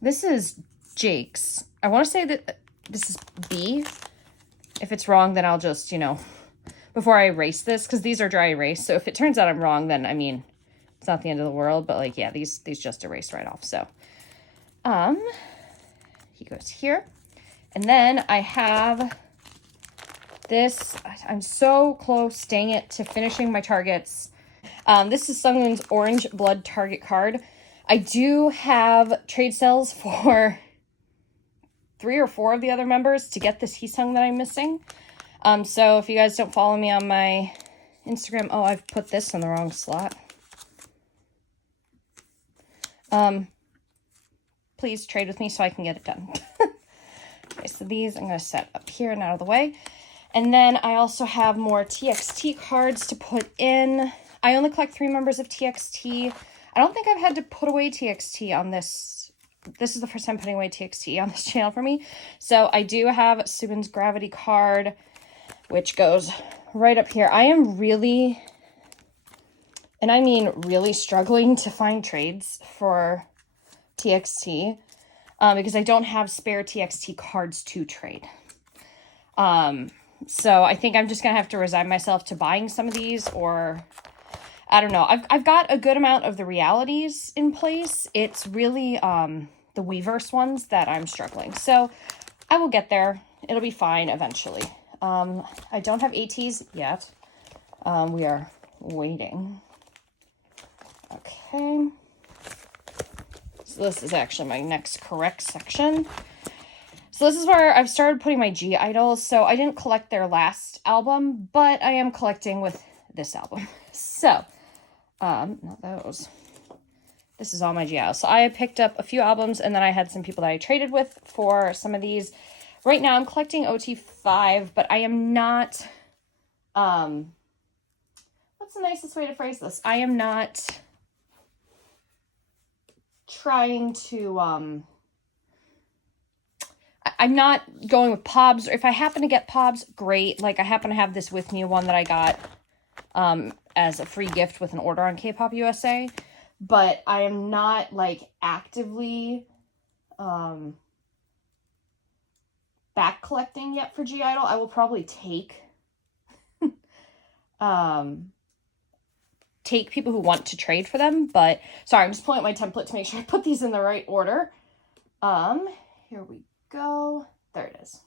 This is Jake's. I want to say that this is B. If it's wrong, then I'll just, before I erase this, because these are dry erase. So if it turns out I'm wrong, then, I mean, it's not the end of the world. But, like, yeah, these just erased right off. So, he goes here. And then I have... this, I'm so close, dang it, to finishing my targets. This is Sungwoon's Orange Blood Target card. I do have trade sales for 3 or 4 of the other members to get this Heesung that I'm missing. So if you guys don't follow me on my Instagram, oh, I've put this in the wrong slot. Please trade with me so I can get it done. Okay, so these I'm going to set up here and out of the way. And then I also have more TXT cards to put in. I only collect 3 members of TXT. I don't think I've had to put away TXT on this. This is the first time putting away TXT on this channel for me. So I do have Subin's Gravity card, which goes right up here. I am really, and I mean really, struggling to find trades for TXT because I don't have spare TXT cards to trade. So I think I'm just going to have to resign myself to buying some of these, or I don't know. I've got a good amount of the realities in place. It's really the Weverse ones that I'm struggling. So I will get there. It'll be fine eventually. I don't have ATEEZ yet. We are waiting. Okay. So this is actually my next correct section. So this is where I've started putting my G idols. So I didn't collect their last album, but I am collecting with this album. So, not those. This is all my G idols. So I picked up a few albums, and then I had some people that I traded with for some of these. Right now I'm collecting OT5, but I am not, what's the nicest way to phrase this? I am not trying to, I'm not going with Pobs, or if I happen to get Pobs, great. Like, I happen to have this with me, one that I got as a free gift with an order on K-Pop USA, but I am not, like, actively back collecting yet for G Idol. I will probably take take people who want to trade for them, but sorry, I'm just pulling up my template to make sure I put these in the right order. Here we go. There it is.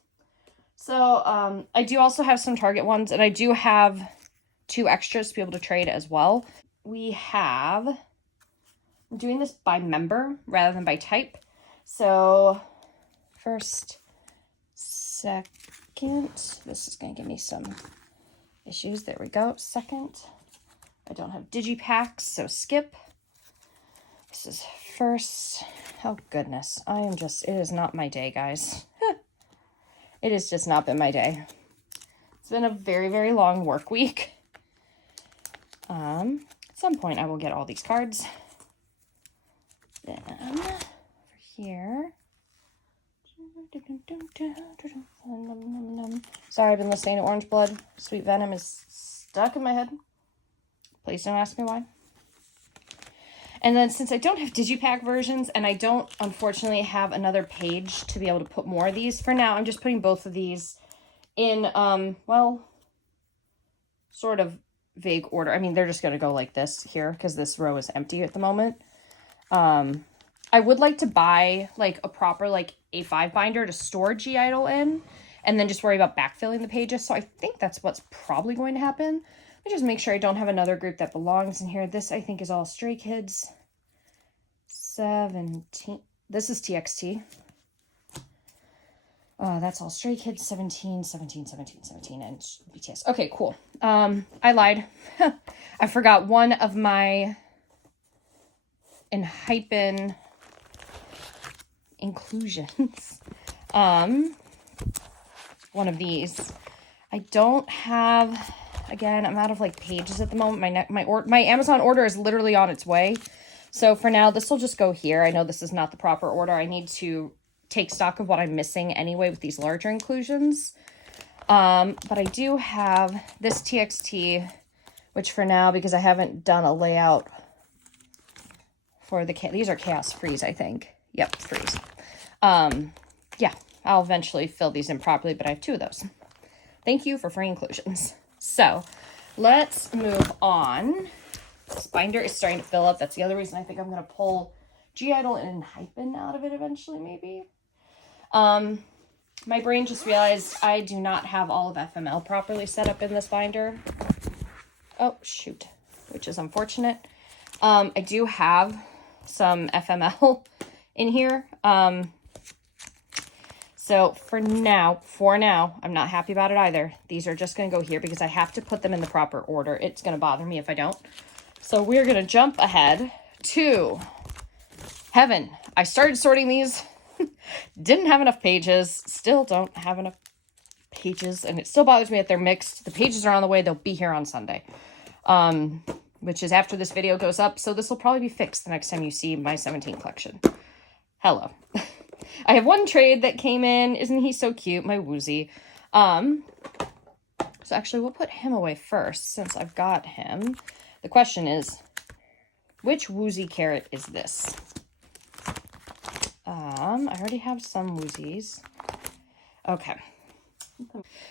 So, I do also have some Target ones, and I do have 2 extras to be able to trade as well. We have, I'm doing this by member rather than by type. So, first, second, this is going to give me some issues. There we go. Second, I don't have digipacks, so skip. This is first. Oh, goodness. I am just, it is not my day, guys. It has just not been my day. It's been a very, very long work week. At some point, I will get all these cards. Then, over here. Sorry, I've been listening to Orange Blood. Sweet Venom is stuck in my head. Please don't ask me why. And then since I don't have digipack versions, and I don't, unfortunately, have another page to be able to put more of these, for now, I'm just putting both of these in, well, sort of vague order. I mean, they're just going to go like this here, because this row is empty at the moment. I would like to buy, like, a proper, like, A5 binder to store G Idol in, and then just worry about backfilling the pages. So I think that's what's probably going to happen. Let me just make sure I don't have another group that belongs in here. This, I think, is all Stray Kids. 17. This is TXT. That's all Stray Kids. 17, 17, 17, 17, and BTS. Okay, cool. I lied. I forgot one of my Enhypen inclusions. One of these. I don't have, again, I'm out of like pages at the moment. My Amazon order is literally on its way. So for now, this will just go here. I know this is not the proper order. I need to take stock of what I'm missing anyway with these larger inclusions. But I do have this TXT, which for now, because I haven't done a layout for the, these are Chaos Freeze, I think. Yep, Freeze. Yeah, I'll eventually fill these in properly, but I have 2 of those. Thank you for free inclusions. So let's move on. This binder is starting to fill up. That's the other reason I think I'm going to pull G Idol and Enhypen out of it eventually, maybe. My brain just realized I do not have all of FML properly set up in this binder. Oh, shoot. Which is unfortunate. I do have some FML in here. So for now, I'm not happy about it either. These are just going to go here because I have to put them in the proper order. It's going to bother me if I don't. So we're going to jump ahead to Heaven. I started sorting these. Didn't have enough pages. Still don't have enough pages. And it still bothers me that they're mixed. The pages are on the way. They'll be here on Sunday. Which is after this video goes up. So this will probably be fixed the next time you see my 17 collection. Hello. I have one trade that came in. Isn't he so cute? My Woozy. So actually, we'll put him away first since I've got him. The question is, which Woozy carrot is this? I already have some Woozies. Okay.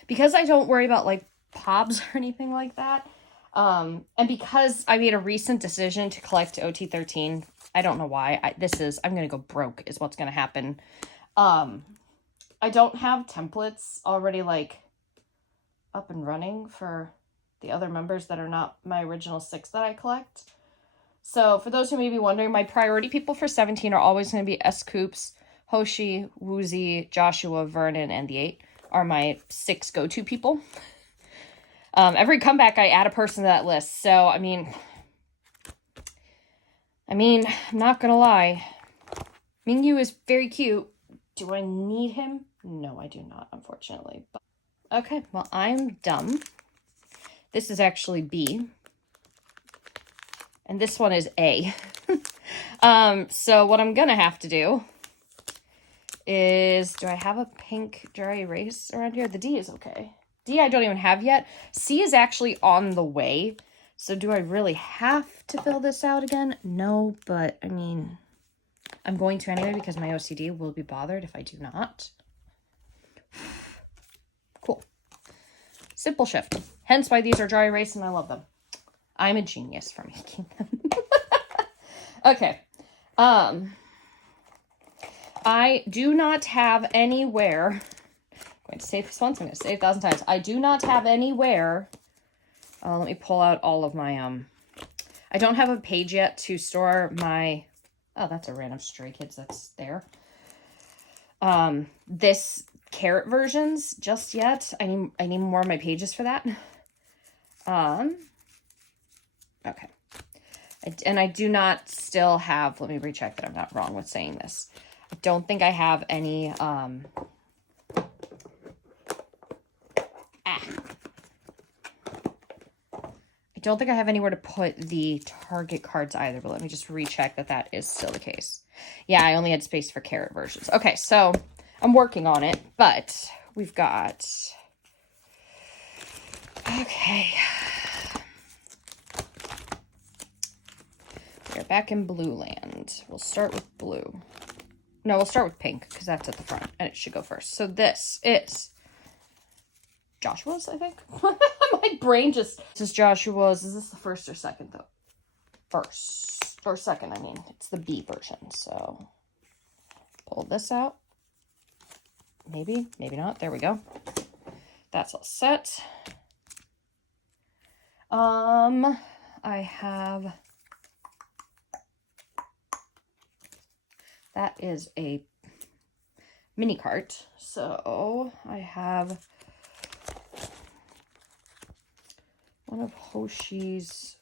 Because I don't worry about, like, Pobs or anything like that, and because I made a recent decision to collect OT13, I don't know why. I'm going to go broke is what's going to happen. I don't have templates already, like, up and running for the other members that are not my original 6 that I collect. So for those who may be wondering, my priority people for 17 are always going to be S. Coops, Hoshi, Woozy, Joshua, Vernon, and the 8 are my 6 go-to people. Every comeback, I add a person to that list. So, I mean, I'm not gonna lie. Mingyu is very cute. Do I need him? No, I do not, unfortunately. But, okay, well, I'm dumb. This is actually B. And this one is A. So what I'm gonna have to do is, do I have a pink dry erase around here? The D is okay. D I don't even have yet. C is actually on the way. So do I really have to fill this out again? No, but I mean, I'm going to anyway because my OCD will be bothered if I do not. Cool. Simple shift. Hence why these are dry erase and I love them. I'm a genius for making them. Okay. I do not have anywhere. I'm going to say this once. I'm going to say it 1,000 times. I do not have anywhere. Let me pull out all of my, I don't have a page yet to store my, oh, that's a random Stray Kids that's there. This carrot versions just yet. I need more of my pages for that. Okay. And I do not still have, let me recheck that I'm not wrong with saying this. I don't think I have any, I don't think I have anywhere to put the Target cards either, but let me just recheck that that is still the case. Yeah, I only had space for carrot versions. Okay, so I'm working on it, but we've got, okay. We're back in blue land. We'll start with blue. No, we'll start with pink because that's at the front and it should go first. So this is Joshua's, I think. My brain just... This is Joshua's. Is this the first or second, though? First. Or second, I mean. It's the B version, so... Pull this out. Maybe. Maybe not. There we go. That's all set. I have... That is a mini cart. So, I have... one of Hoshi's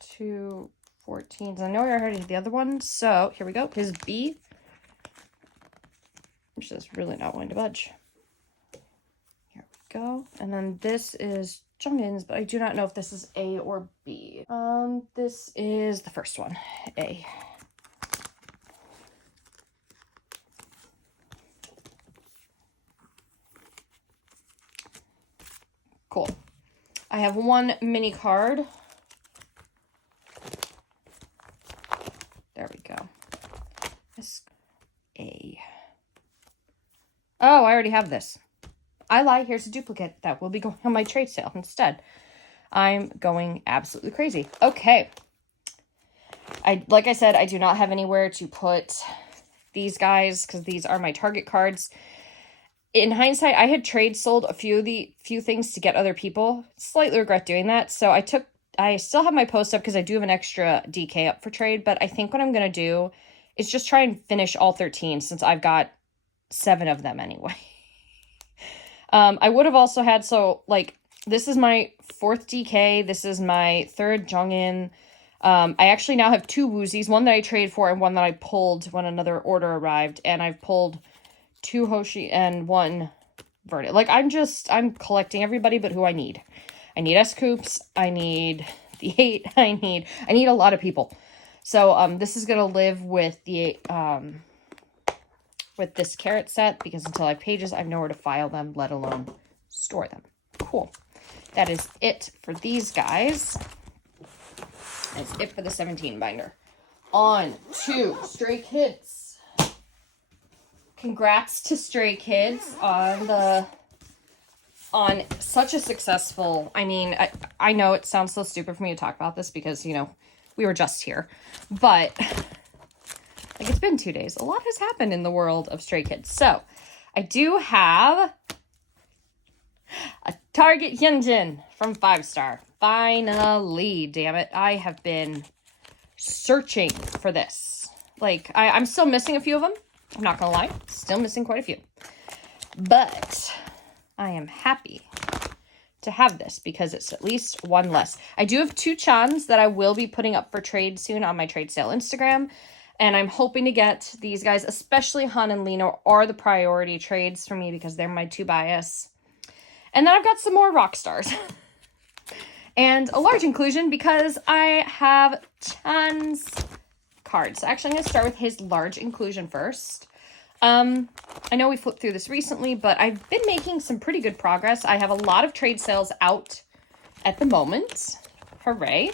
2 14s. I know I already did the other one, so here we go. His B, which is really not wanting to budge. Here we go. And then this is Jungin's, but I do not know if this is A or B. This is the first one, A. Cool. I have one mini card. There we go. This A. Oh, I already have this. I lie. Here's a duplicate that will be going on my trade sale instead. I'm going absolutely crazy. Okay. Like I said, I do not have anywhere to put these guys because these are my Target cards. In hindsight, I had trade sold a few things to get other people. Slightly regret doing that. So I still have my post up because I do have an extra DK up for trade. But I think what I'm going to do is just try and finish all 13 since I've got 7 of them anyway. I would have also had, so like, this is my 4th DK. This is my 3rd Jungin. I actually now have 2 Woozies. One that I traded for and one that I pulled when another order arrived. And I've pulled 2 Hoshi and 1 Vernon. Like, I'm collecting everybody but who I need. I need S-Coops. I need the 8. I need a lot of people. So, this is going to live with the, with this carrot set because until I have pages, I have nowhere to file them, let alone store them. Cool. That is it for these guys. That's it for the 17 binder. On to Stray Kids. Congrats to Stray Kids on such a successful, I mean, I know it sounds so stupid for me to talk about this because, you know, we were just here, but like it's been 2 days. A lot has happened in the world of Stray Kids. So I do have a Target Hyunjin from 5 Star. Finally, damn it. I have been searching for this. Like, I'm still missing a few of them. I'm not gonna lie, still missing quite a few. But I am happy to have this because it's at least one less. I do have 2 Chans that I will be putting up for trade soon on my trade sale Instagram. And I'm hoping to get these guys, especially Han and Lino, are the priority trades for me because they're my 2 bias. And then I've got some more rock stars. And a large inclusion because I have tons cards. So actually, I'm going to start with his large inclusion first. I know we flipped through this recently, but I've been making some pretty good progress. I have a lot of trade sales out at the moment. Hooray.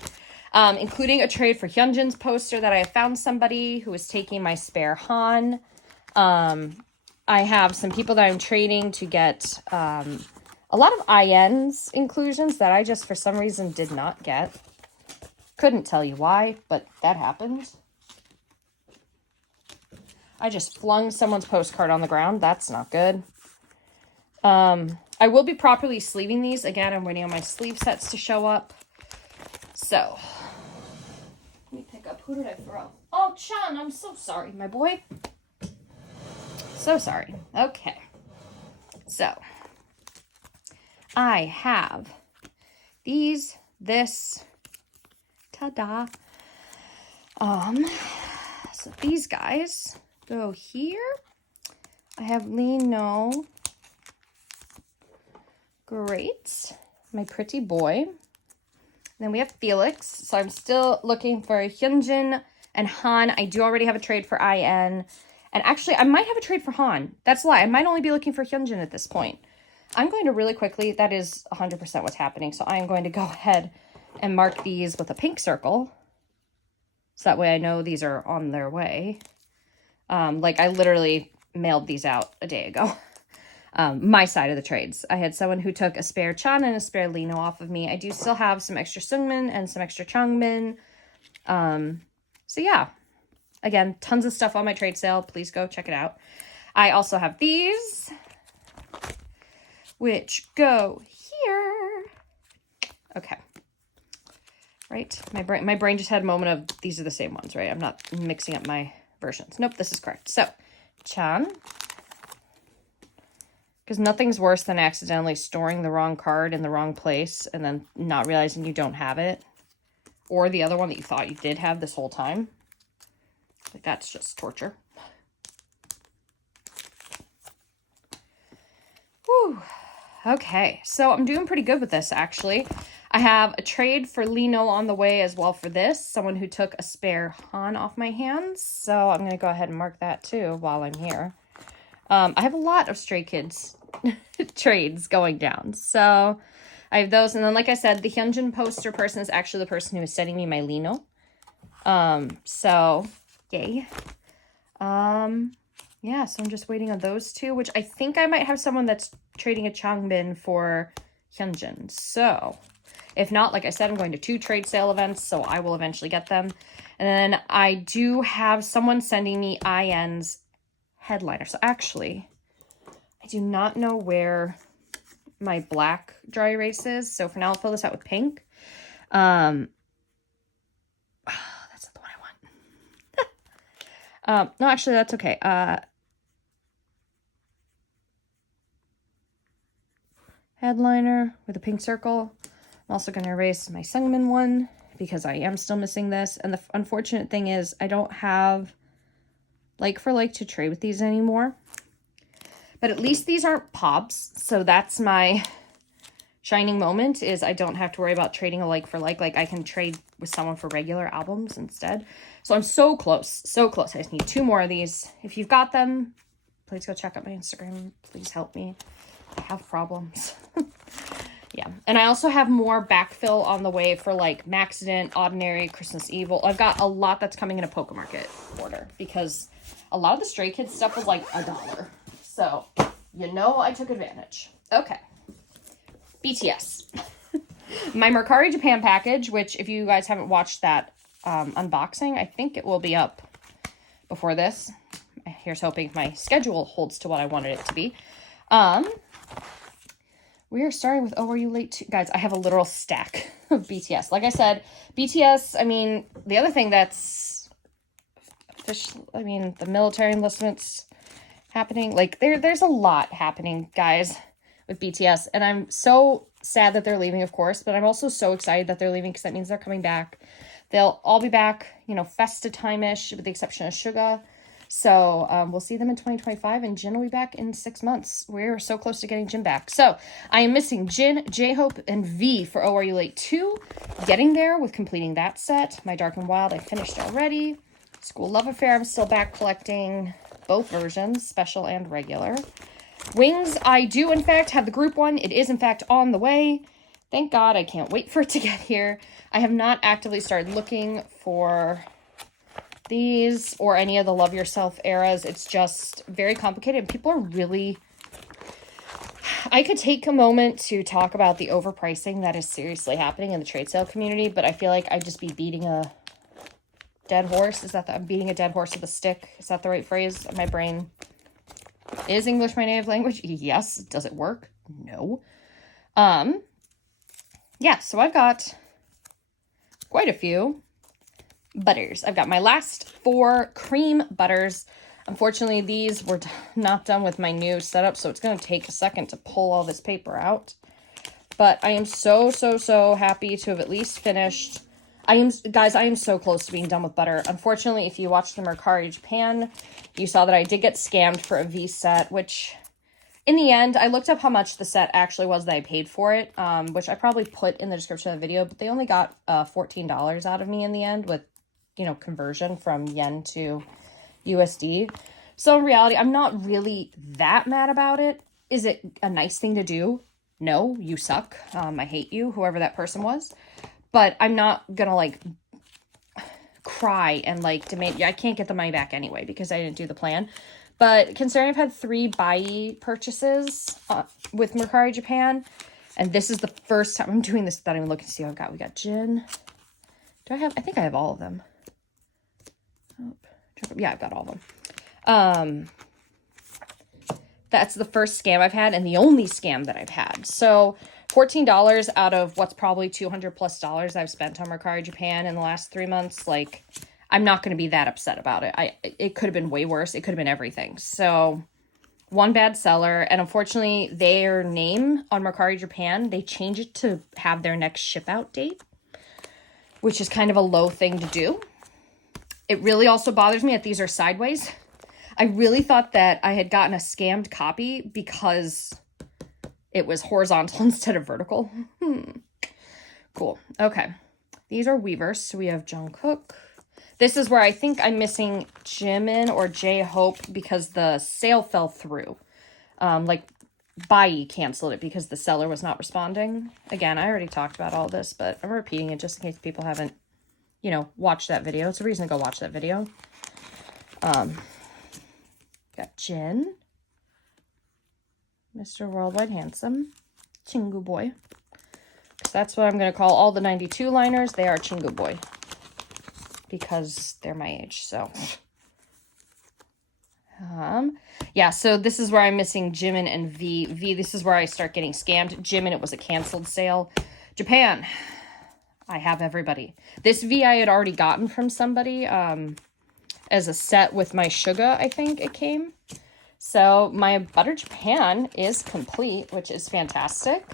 Including a trade for Hyunjin's poster that I found somebody who was taking my spare Han. I have some people that I'm trading to get a lot of IN's inclusions that I just for some reason did not get. Couldn't tell you why, but that happened. I just flung someone's postcard on the ground. That's not good. I will be properly sleeving these. Again, I'm waiting on my sleeve sets to show up. So, let me pick up. Who did I throw? Oh, Chan, I'm so sorry, my boy. So sorry. Okay. So, I have these, this, ta-da. So these guys go here. I have Lino. Great. My pretty boy. Then we have Felix. So I'm still looking for Hyunjin and Han. I do already have a trade for IN. And actually, I might have a trade for Han. That's a lie. I might only be looking for Hyunjin at this point. I'm going to really quickly, that is 100% what's happening. So I am going to go ahead and mark these with a pink circle. So that way I know these are on their way. Like I literally mailed these out a day ago. My side of the trades. I had someone who took a spare Chan and a spare Lino off of me. I do still have some extra Sungmin and some extra Changmin. So yeah. Again, tons of stuff on my trade sale. Please go check it out. I also have these, which go here. Okay. Right? My brain just had a moment of, these are the same ones, right? I'm not mixing up my versions. Nope, this is correct. So, Chan. Because nothing's worse than accidentally storing the wrong card in the wrong place and then not realizing you don't have it. Or the other one that you thought you did have this whole time. Like, that's just torture. Whew. Okay, so I'm doing pretty good with this, actually. I have a trade for Lino on the way as well for this. Someone who took a spare Han off my hands. So I'm going to go ahead and mark that too while I'm here. I have a lot of Stray Kids trades going down. So I have those. And then, like I said, the Hyunjin poster person is actually the person who is sending me my Lino. So, yay. Yeah, so I'm just waiting on those two, which I think I might have someone that's trading a Changbin for Hyunjin. So, if not, like I said, I'm going to 2 trade sale events, so I will eventually get them. And then I do have someone sending me IN's headliner. So actually, I do not know where my black dry erase is. So for now, I'll fill this out with pink. That's not the one I want. No, actually, that's okay. Headliner with a pink circle. I'm also going to erase my Sungmin one because I am still missing this. And the unfortunate thing is I don't have like for like to trade with these anymore. But at least these aren't pops. So that's my shining moment, is I don't have to worry about trading a like for like. Like I can trade with someone for regular albums instead. So I'm so close. So close. I just need 2 more of these. If you've got them, please go check out my Instagram. Please help me. I have problems. Yeah. And I also have more backfill on the way for like Maxident, Ordinary, Christmas Evil. I've got a lot that's coming in a Poke Market order because a lot of the Stray Kids stuff was like $1. So, you know, I took advantage. Okay. BTS. My Mercari Japan package, which if you guys haven't watched that unboxing, I think it will be up before this. Here's hoping my schedule holds to what I wanted it to be. We are starting with, oh, were you late too? Guys, I have a literal stack of BTS. Like I said, BTS, I mean, the other thing that's official, I mean, the military enlistments happening. Like, there's a lot happening, guys, with BTS. And I'm so sad that they're leaving, of course. But I'm also so excited that they're leaving because that means they're coming back. They'll all be back, you know, Festa time-ish, with the exception of Suga. So we'll see them in 2025, and Jin will be back in 6 months. We're so close to getting Jin back. So I am missing Jin, J-Hope, and V for Oh Are You Late 2. Getting there with completing that set. My Dark and Wild I finished already. School Love Affair I'm still back collecting both versions, special and regular. Wings, I do in fact have the group one. It is in fact on the way. Thank God, I can't wait for it to get here. I have not actively started looking for these or any of the Love Yourself eras. It's just very complicated. People are really... I could take a moment to talk about the overpricing that is seriously happening in the trade sale community, but I feel like I'd just be beating a dead horse. Is that I'm beating a dead horse with a stick? Is that the right phrase? My brain... Is English my native language? Yes. Does it work? No. Yeah, so I've got quite a few butters. I've got my last 4 cream butters. Unfortunately, these were not done with my new setup, so it's going to take a second to pull all this paper out. But I am so happy to have at least finished. Guys, I am so close to being done with butter. Unfortunately, if you watched the Mercari Japan, you saw that I did get scammed for a V set, which in the end, I looked up how much the set actually was that I paid for it, which I probably put in the description of the video, but they only got $14 out of me in the end with, you know, conversion from yen to USD. So in reality, I'm not really that mad about it. Is it a nice thing to do? No, you suck. I hate you, whoever that person was. But I'm not gonna, like, cry and, like, demand... Yeah, I can't get the money back anyway because I didn't do the plan. But considering I've had 3 buy purchases with Mercari Japan, and this is the first time I'm doing this without even looking to see what I've got. We got Jin. Do I have... I think I have all of them. Oh, yeah, I've got all of them. That's the first scam I've had and the only scam that I've had. So $14 out of what's probably $200+ I've spent on Mercari Japan in the last 3 months. Like, I'm not going to be that upset about it. It could have been way worse. It could have been everything. So one bad seller. And unfortunately, their name on Mercari Japan, they change it to have their next ship out date, which is kind of a low thing to do. It really also bothers me that these are sideways. I really thought that I had gotten a scammed copy because it was horizontal instead of vertical. Cool. Okay. These are Weavers. So we have Jungkook. This is where I think I'm missing Jimin or J-Hope because the sale fell through. Like, Bai canceled it because the seller was not responding. Again, I already talked about all this, but I'm repeating it just in case people haven't, you know, watched that video. It's a reason to go watch that video. Got Jin. Mr. Worldwide Handsome. Chingu Boy. That's what I'm going to call all the 92 liners. They are Chingu Boy. Because they're my age, so. Yeah, so this is where I'm missing Jimin and V. V, this is where I start getting scammed. Jimin, it was a canceled sale. Japan, I have everybody. This V I had already gotten from somebody as a set with my Suga, I think it came. So my Butter Japan is complete, which is fantastic.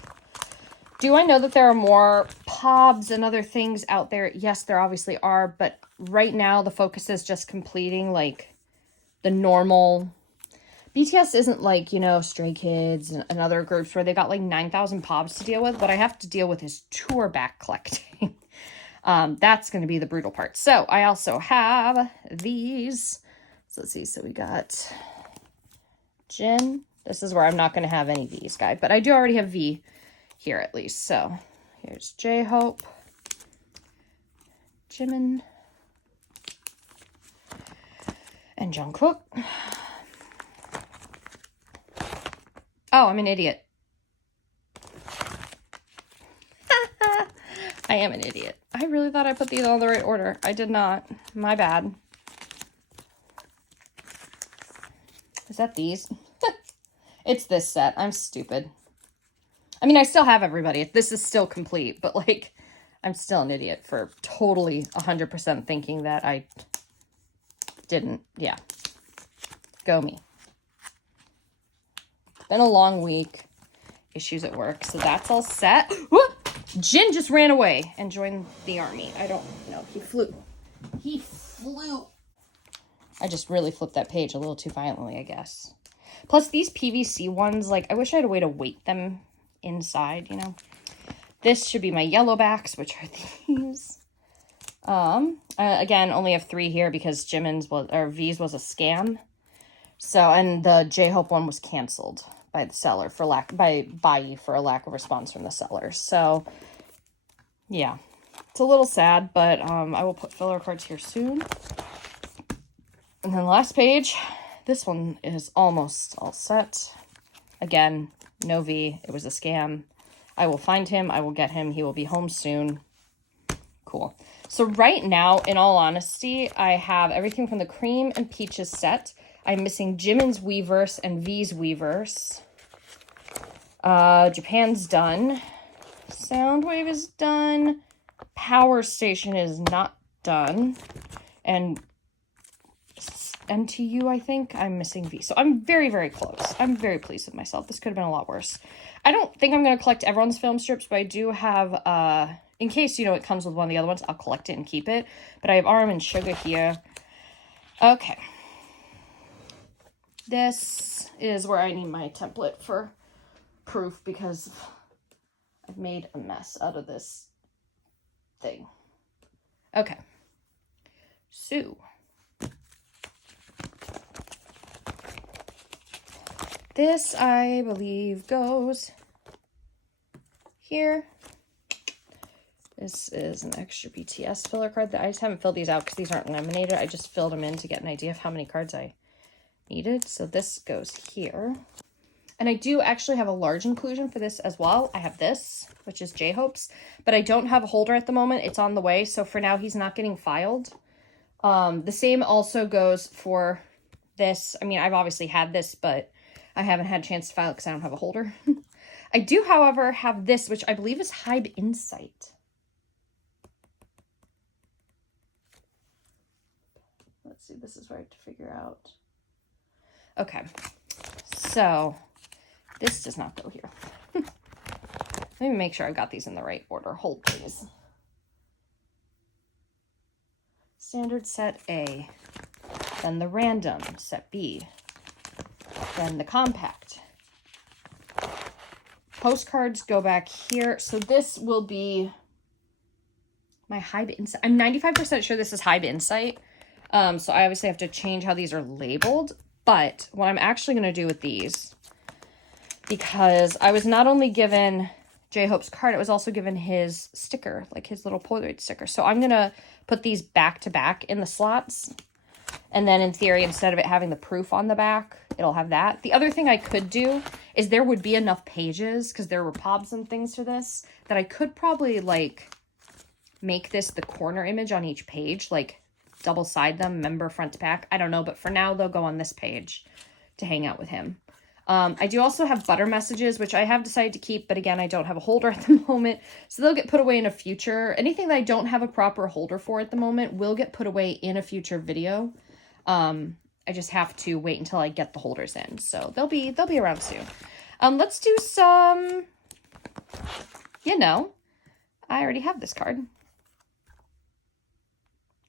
Do I know that there are more POBs and other things out there? Yes, there obviously are, but right now the focus is just completing, like, the normal... BTS isn't like, you know, Stray Kids and other groups where they got, like, 9,000 POBs to deal with. What I have to deal with is tour back collecting. That's going to be the brutal part. So I also have these. So let's see. So we got Jin. This is where I'm not going to have any V's, guys, but I do already have V here at least. So here's J-Hope, Jimin, and Jungkook. Oh, I'm an idiot. I am an idiot. I really thought I put these all in the right order. I did not. My bad. Is that these? It's this set. I'm stupid. I mean, I still have everybody. This is still complete, but, like, I'm still an idiot for totally 100% thinking that I didn't. Yeah. Go me. Been a long week. Issues at work. So that's all set. Whoop! Jin just ran away and joined the army. I don't know. He flew. He flew. I just really flipped that page a little too violently, I guess. Plus, these PVC ones, like, I wish I had a way to weight them inside, you know. This should be my yellow backs, which are these. Again, only have 3 here because Jimin's was, or V's was a scam. So, and the J-Hope one was canceled by the seller for for a lack of response from the seller. So, yeah, it's a little sad, but I will put filler cards here soon. And then the last page, this one is almost all set. Again, no V, it was a scam. I will find him, I will get him, he will be home soon. Cool. So right now, in all honesty, I have everything from the Cream and Peaches set. I'm missing Jimin's Weverse and V's Weverse. Japan's done. Soundwave is done. Power Station is not done. And NTU, I think. I'm missing V. So I'm very, very close. I'm very pleased with myself. This could have been a lot worse. I don't think I'm going to collect everyone's film strips, but I do have, in case, you know, it comes with one of the other ones, I'll collect it and keep it. But I have RM and Sugar here. Okay. This is where I need my template for proof because I've made a mess out of this thing. Okay. So this, I believe, goes here. This is an extra BTS filler card that I just haven't filled these out because these aren't laminated. I just filled them in to get an idea of how many cards I needed. So this goes here. And I do actually have a large inclusion for this as well. I have this, which is J-Hope's, but I don't have a holder at the moment. It's on the way. So for now, he's not getting filed. The same also goes for this. I mean, I've obviously had this, but I haven't had a chance to file it because I don't have a holder. I do, however, have this, which I believe is Hybe Insight. Let's see, this is where I have to figure out. Okay, so this does not go here. Let me make sure I've got these in the right order. Hold, please. Standard set A, then the random set B, then the compact. Postcards go back here. So this will be my Hybe Insight. I'm 95% sure this is Hybe Insight. So I obviously have to change how these are labeled. But what I'm actually going to do with these, because I was not only given J-Hope's card, it was also given his sticker, like his little Polaroid sticker. So I'm going to put these back to back in the slots. And then in theory, instead of it having the proof on the back, it'll have that. The other thing I could do is there would be enough pages, because there were pobs and things for this, that I could probably like make this the corner image on each page, like double side them, member front to back. I don't know, but for now they'll go on this page to hang out with him. I do also have butter messages, which I have decided to keep, but again, I don't have a holder at the moment, so they'll get put away in a future. Anything that I don't have a proper holder for at the moment will get put away in a future video. I just have to wait until I get the holders in, so they'll be around soon. Let's do some, you know, I already have this card.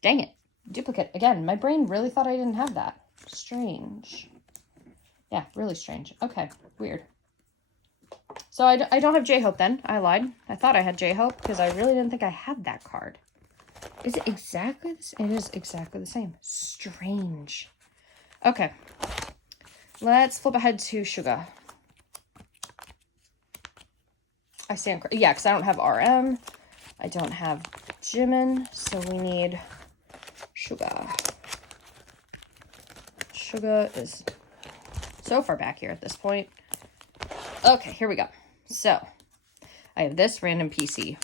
Dang it. Duplicate. Again, my brain really thought I didn't have that. Strange. Yeah, really strange. Okay, weird. So I don't have J-Hope then. I lied. I thought I had J-Hope because I really didn't think I had that card. Is it exactly the same? It is exactly the same. Strange. Okay. Let's flip ahead to Suga. I stand corrected. Yeah, because I don't have RM. I don't have Jimin. So we need Suga. Suga is so far back here at this point. Okay, here we go. So I have this random PC.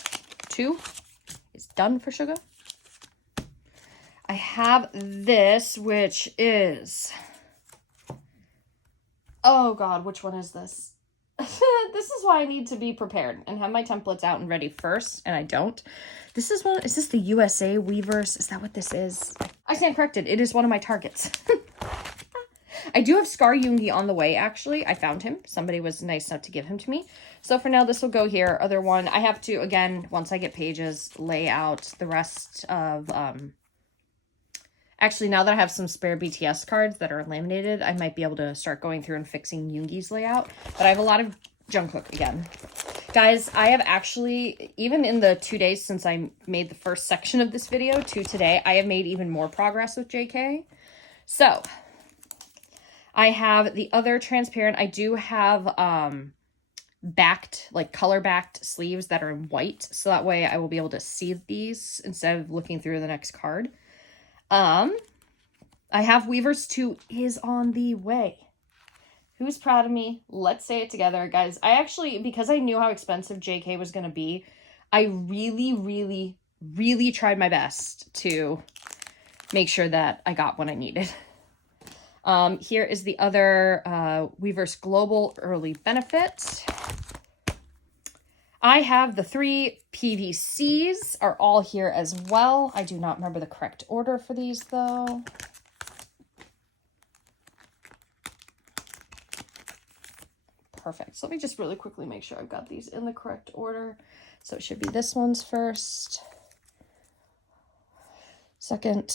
2 is done for Suga. I have this, which is, oh God, which one is this? This is why I need to be prepared and have my templates out and ready first, and I don't. This is one, is this the USA Weverse? Is that what this is? I stand corrected. It is one of my targets. I do have Scar Yoongi on the way, actually. I found him. Somebody was nice enough to give him to me. So for now, this will go here. Other one, I have to, again, once I get pages, lay out the rest of... Actually, now that I have some spare BTS cards that are laminated, I might be able to start going through and fixing Yoongi's layout. But I have a lot of Jungkook again. Guys, I have actually, even in the 2 days since I made the first section of this video to today, I have made even more progress with JK. So, I have the other transparent. I do have backed, like color-backed sleeves that are in white. So that way I will be able to see these instead of looking through the next card. I have Weavers 2 is on the way. Who's proud of me? Let's say it together, guys. I actually, because I knew how expensive JK was going to be, I really, really, really tried my best to make sure that I got what I needed. Here is the other Weavers Global Early Benefit. I have the 3 PVCs are all here as well. I do not remember the correct order for these, though. Perfect. So let me just really quickly make sure I've got these in the correct order. So it should be this one's first, second,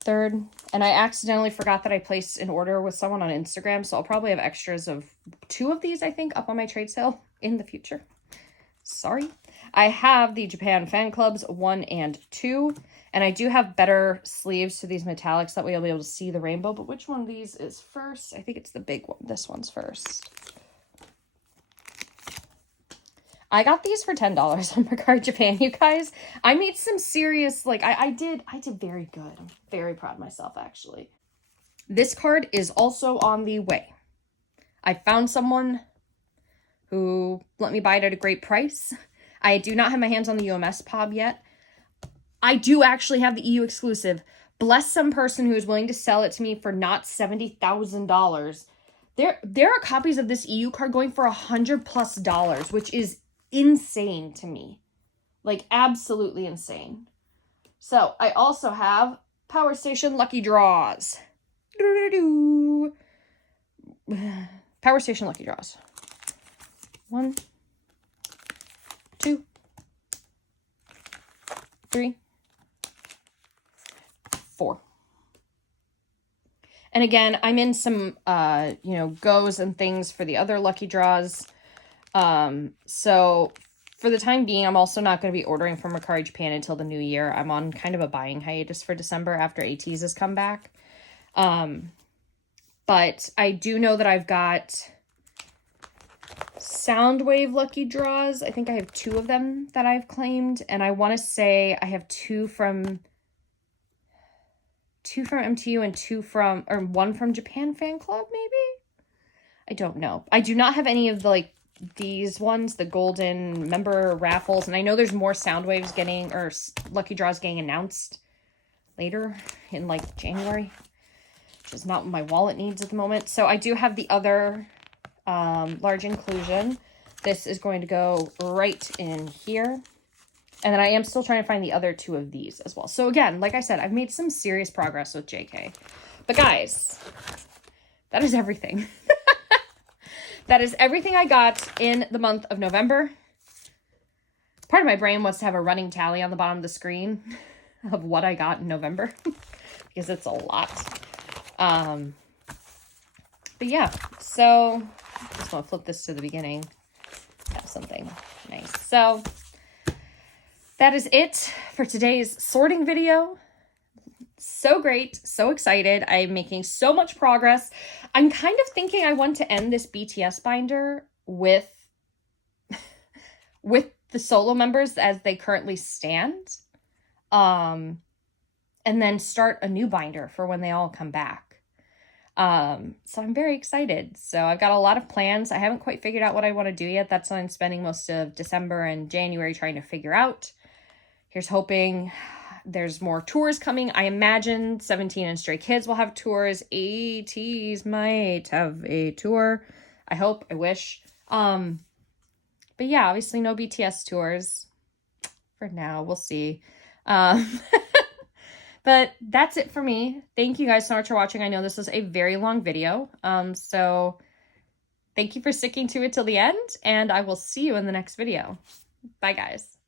third. And I accidentally forgot that I placed an order with someone on Instagram. So I'll probably have extras of 2 of these, I think, up on my trade sale in the future. Sorry. I have the Japan Fan Clubs 1 and 2. And I do have better sleeves to these metallics. That way I'll be able to see the rainbow. But which one of these is first? I think it's the big one. This one's first. I got these for $10 on Photocards Japan, you guys. I made some serious, like, I did very good. I'm very proud of myself, actually. This card is also on the way. I found someone who let me buy it at a great price. I do not have my hands on the UMS POB yet. I do actually have the EU exclusive. Bless some person who is willing to sell it to me for not $70,000. There are copies of this EU card going for $100+, which is insane to me. Like, absolutely insane. So, I also have Power Station Lucky Draws. Power Station Lucky Draws. 1, 2, 3, 4. And again, I'm in some, goes and things for the other lucky draws. So for the time being, I'm also not going to be ordering from Photocards Japan until the new year. I'm on kind of a buying hiatus for December after ATEEZ has come back. But I do know that I've got Soundwave lucky draws. I think I have 2 of them that I've claimed. And I want to say I have 2 from MTU and 1 from Japan Fan Club, maybe? I don't know. I do not have any of the, these ones, the golden member raffles. And I know there's more Soundwaves getting, or lucky draws getting announced later in, January, which is not what my wallet needs at the moment. So I do have the other large inclusion. This is going to go right in here. And then I am still trying to find the other 2 of these as well. So again, like I said, I've made some serious progress with JK. But guys, that is everything. That is everything I got in the month of November. Part of my brain wants to have a running tally on the bottom of the screen of what I got in November. Because it's a lot. But yeah, so I just want to flip this to the beginning. Have something nice. So that is it for today's sorting video. So great, so excited. I'm making so much progress. I'm kind of thinking I want to end this BTS binder with the solo members as they currently stand. And then start a new binder for when they all come back. So I'm very excited. So I've got a lot of plans. I haven't quite figured out what I want to do yet. That's what I'm spending most of December and January trying to figure out. Here's hoping there's more tours coming. I imagine 17 and Stray Kids will have tours. ATEEZ might have a tour. I hope, I wish. But yeah, obviously no BTS tours for now. We'll see. But that's it for me. Thank you guys so much for watching. I know this was a very long video. So thank you for sticking to it till the end, and I will see you in the next video. Bye, guys.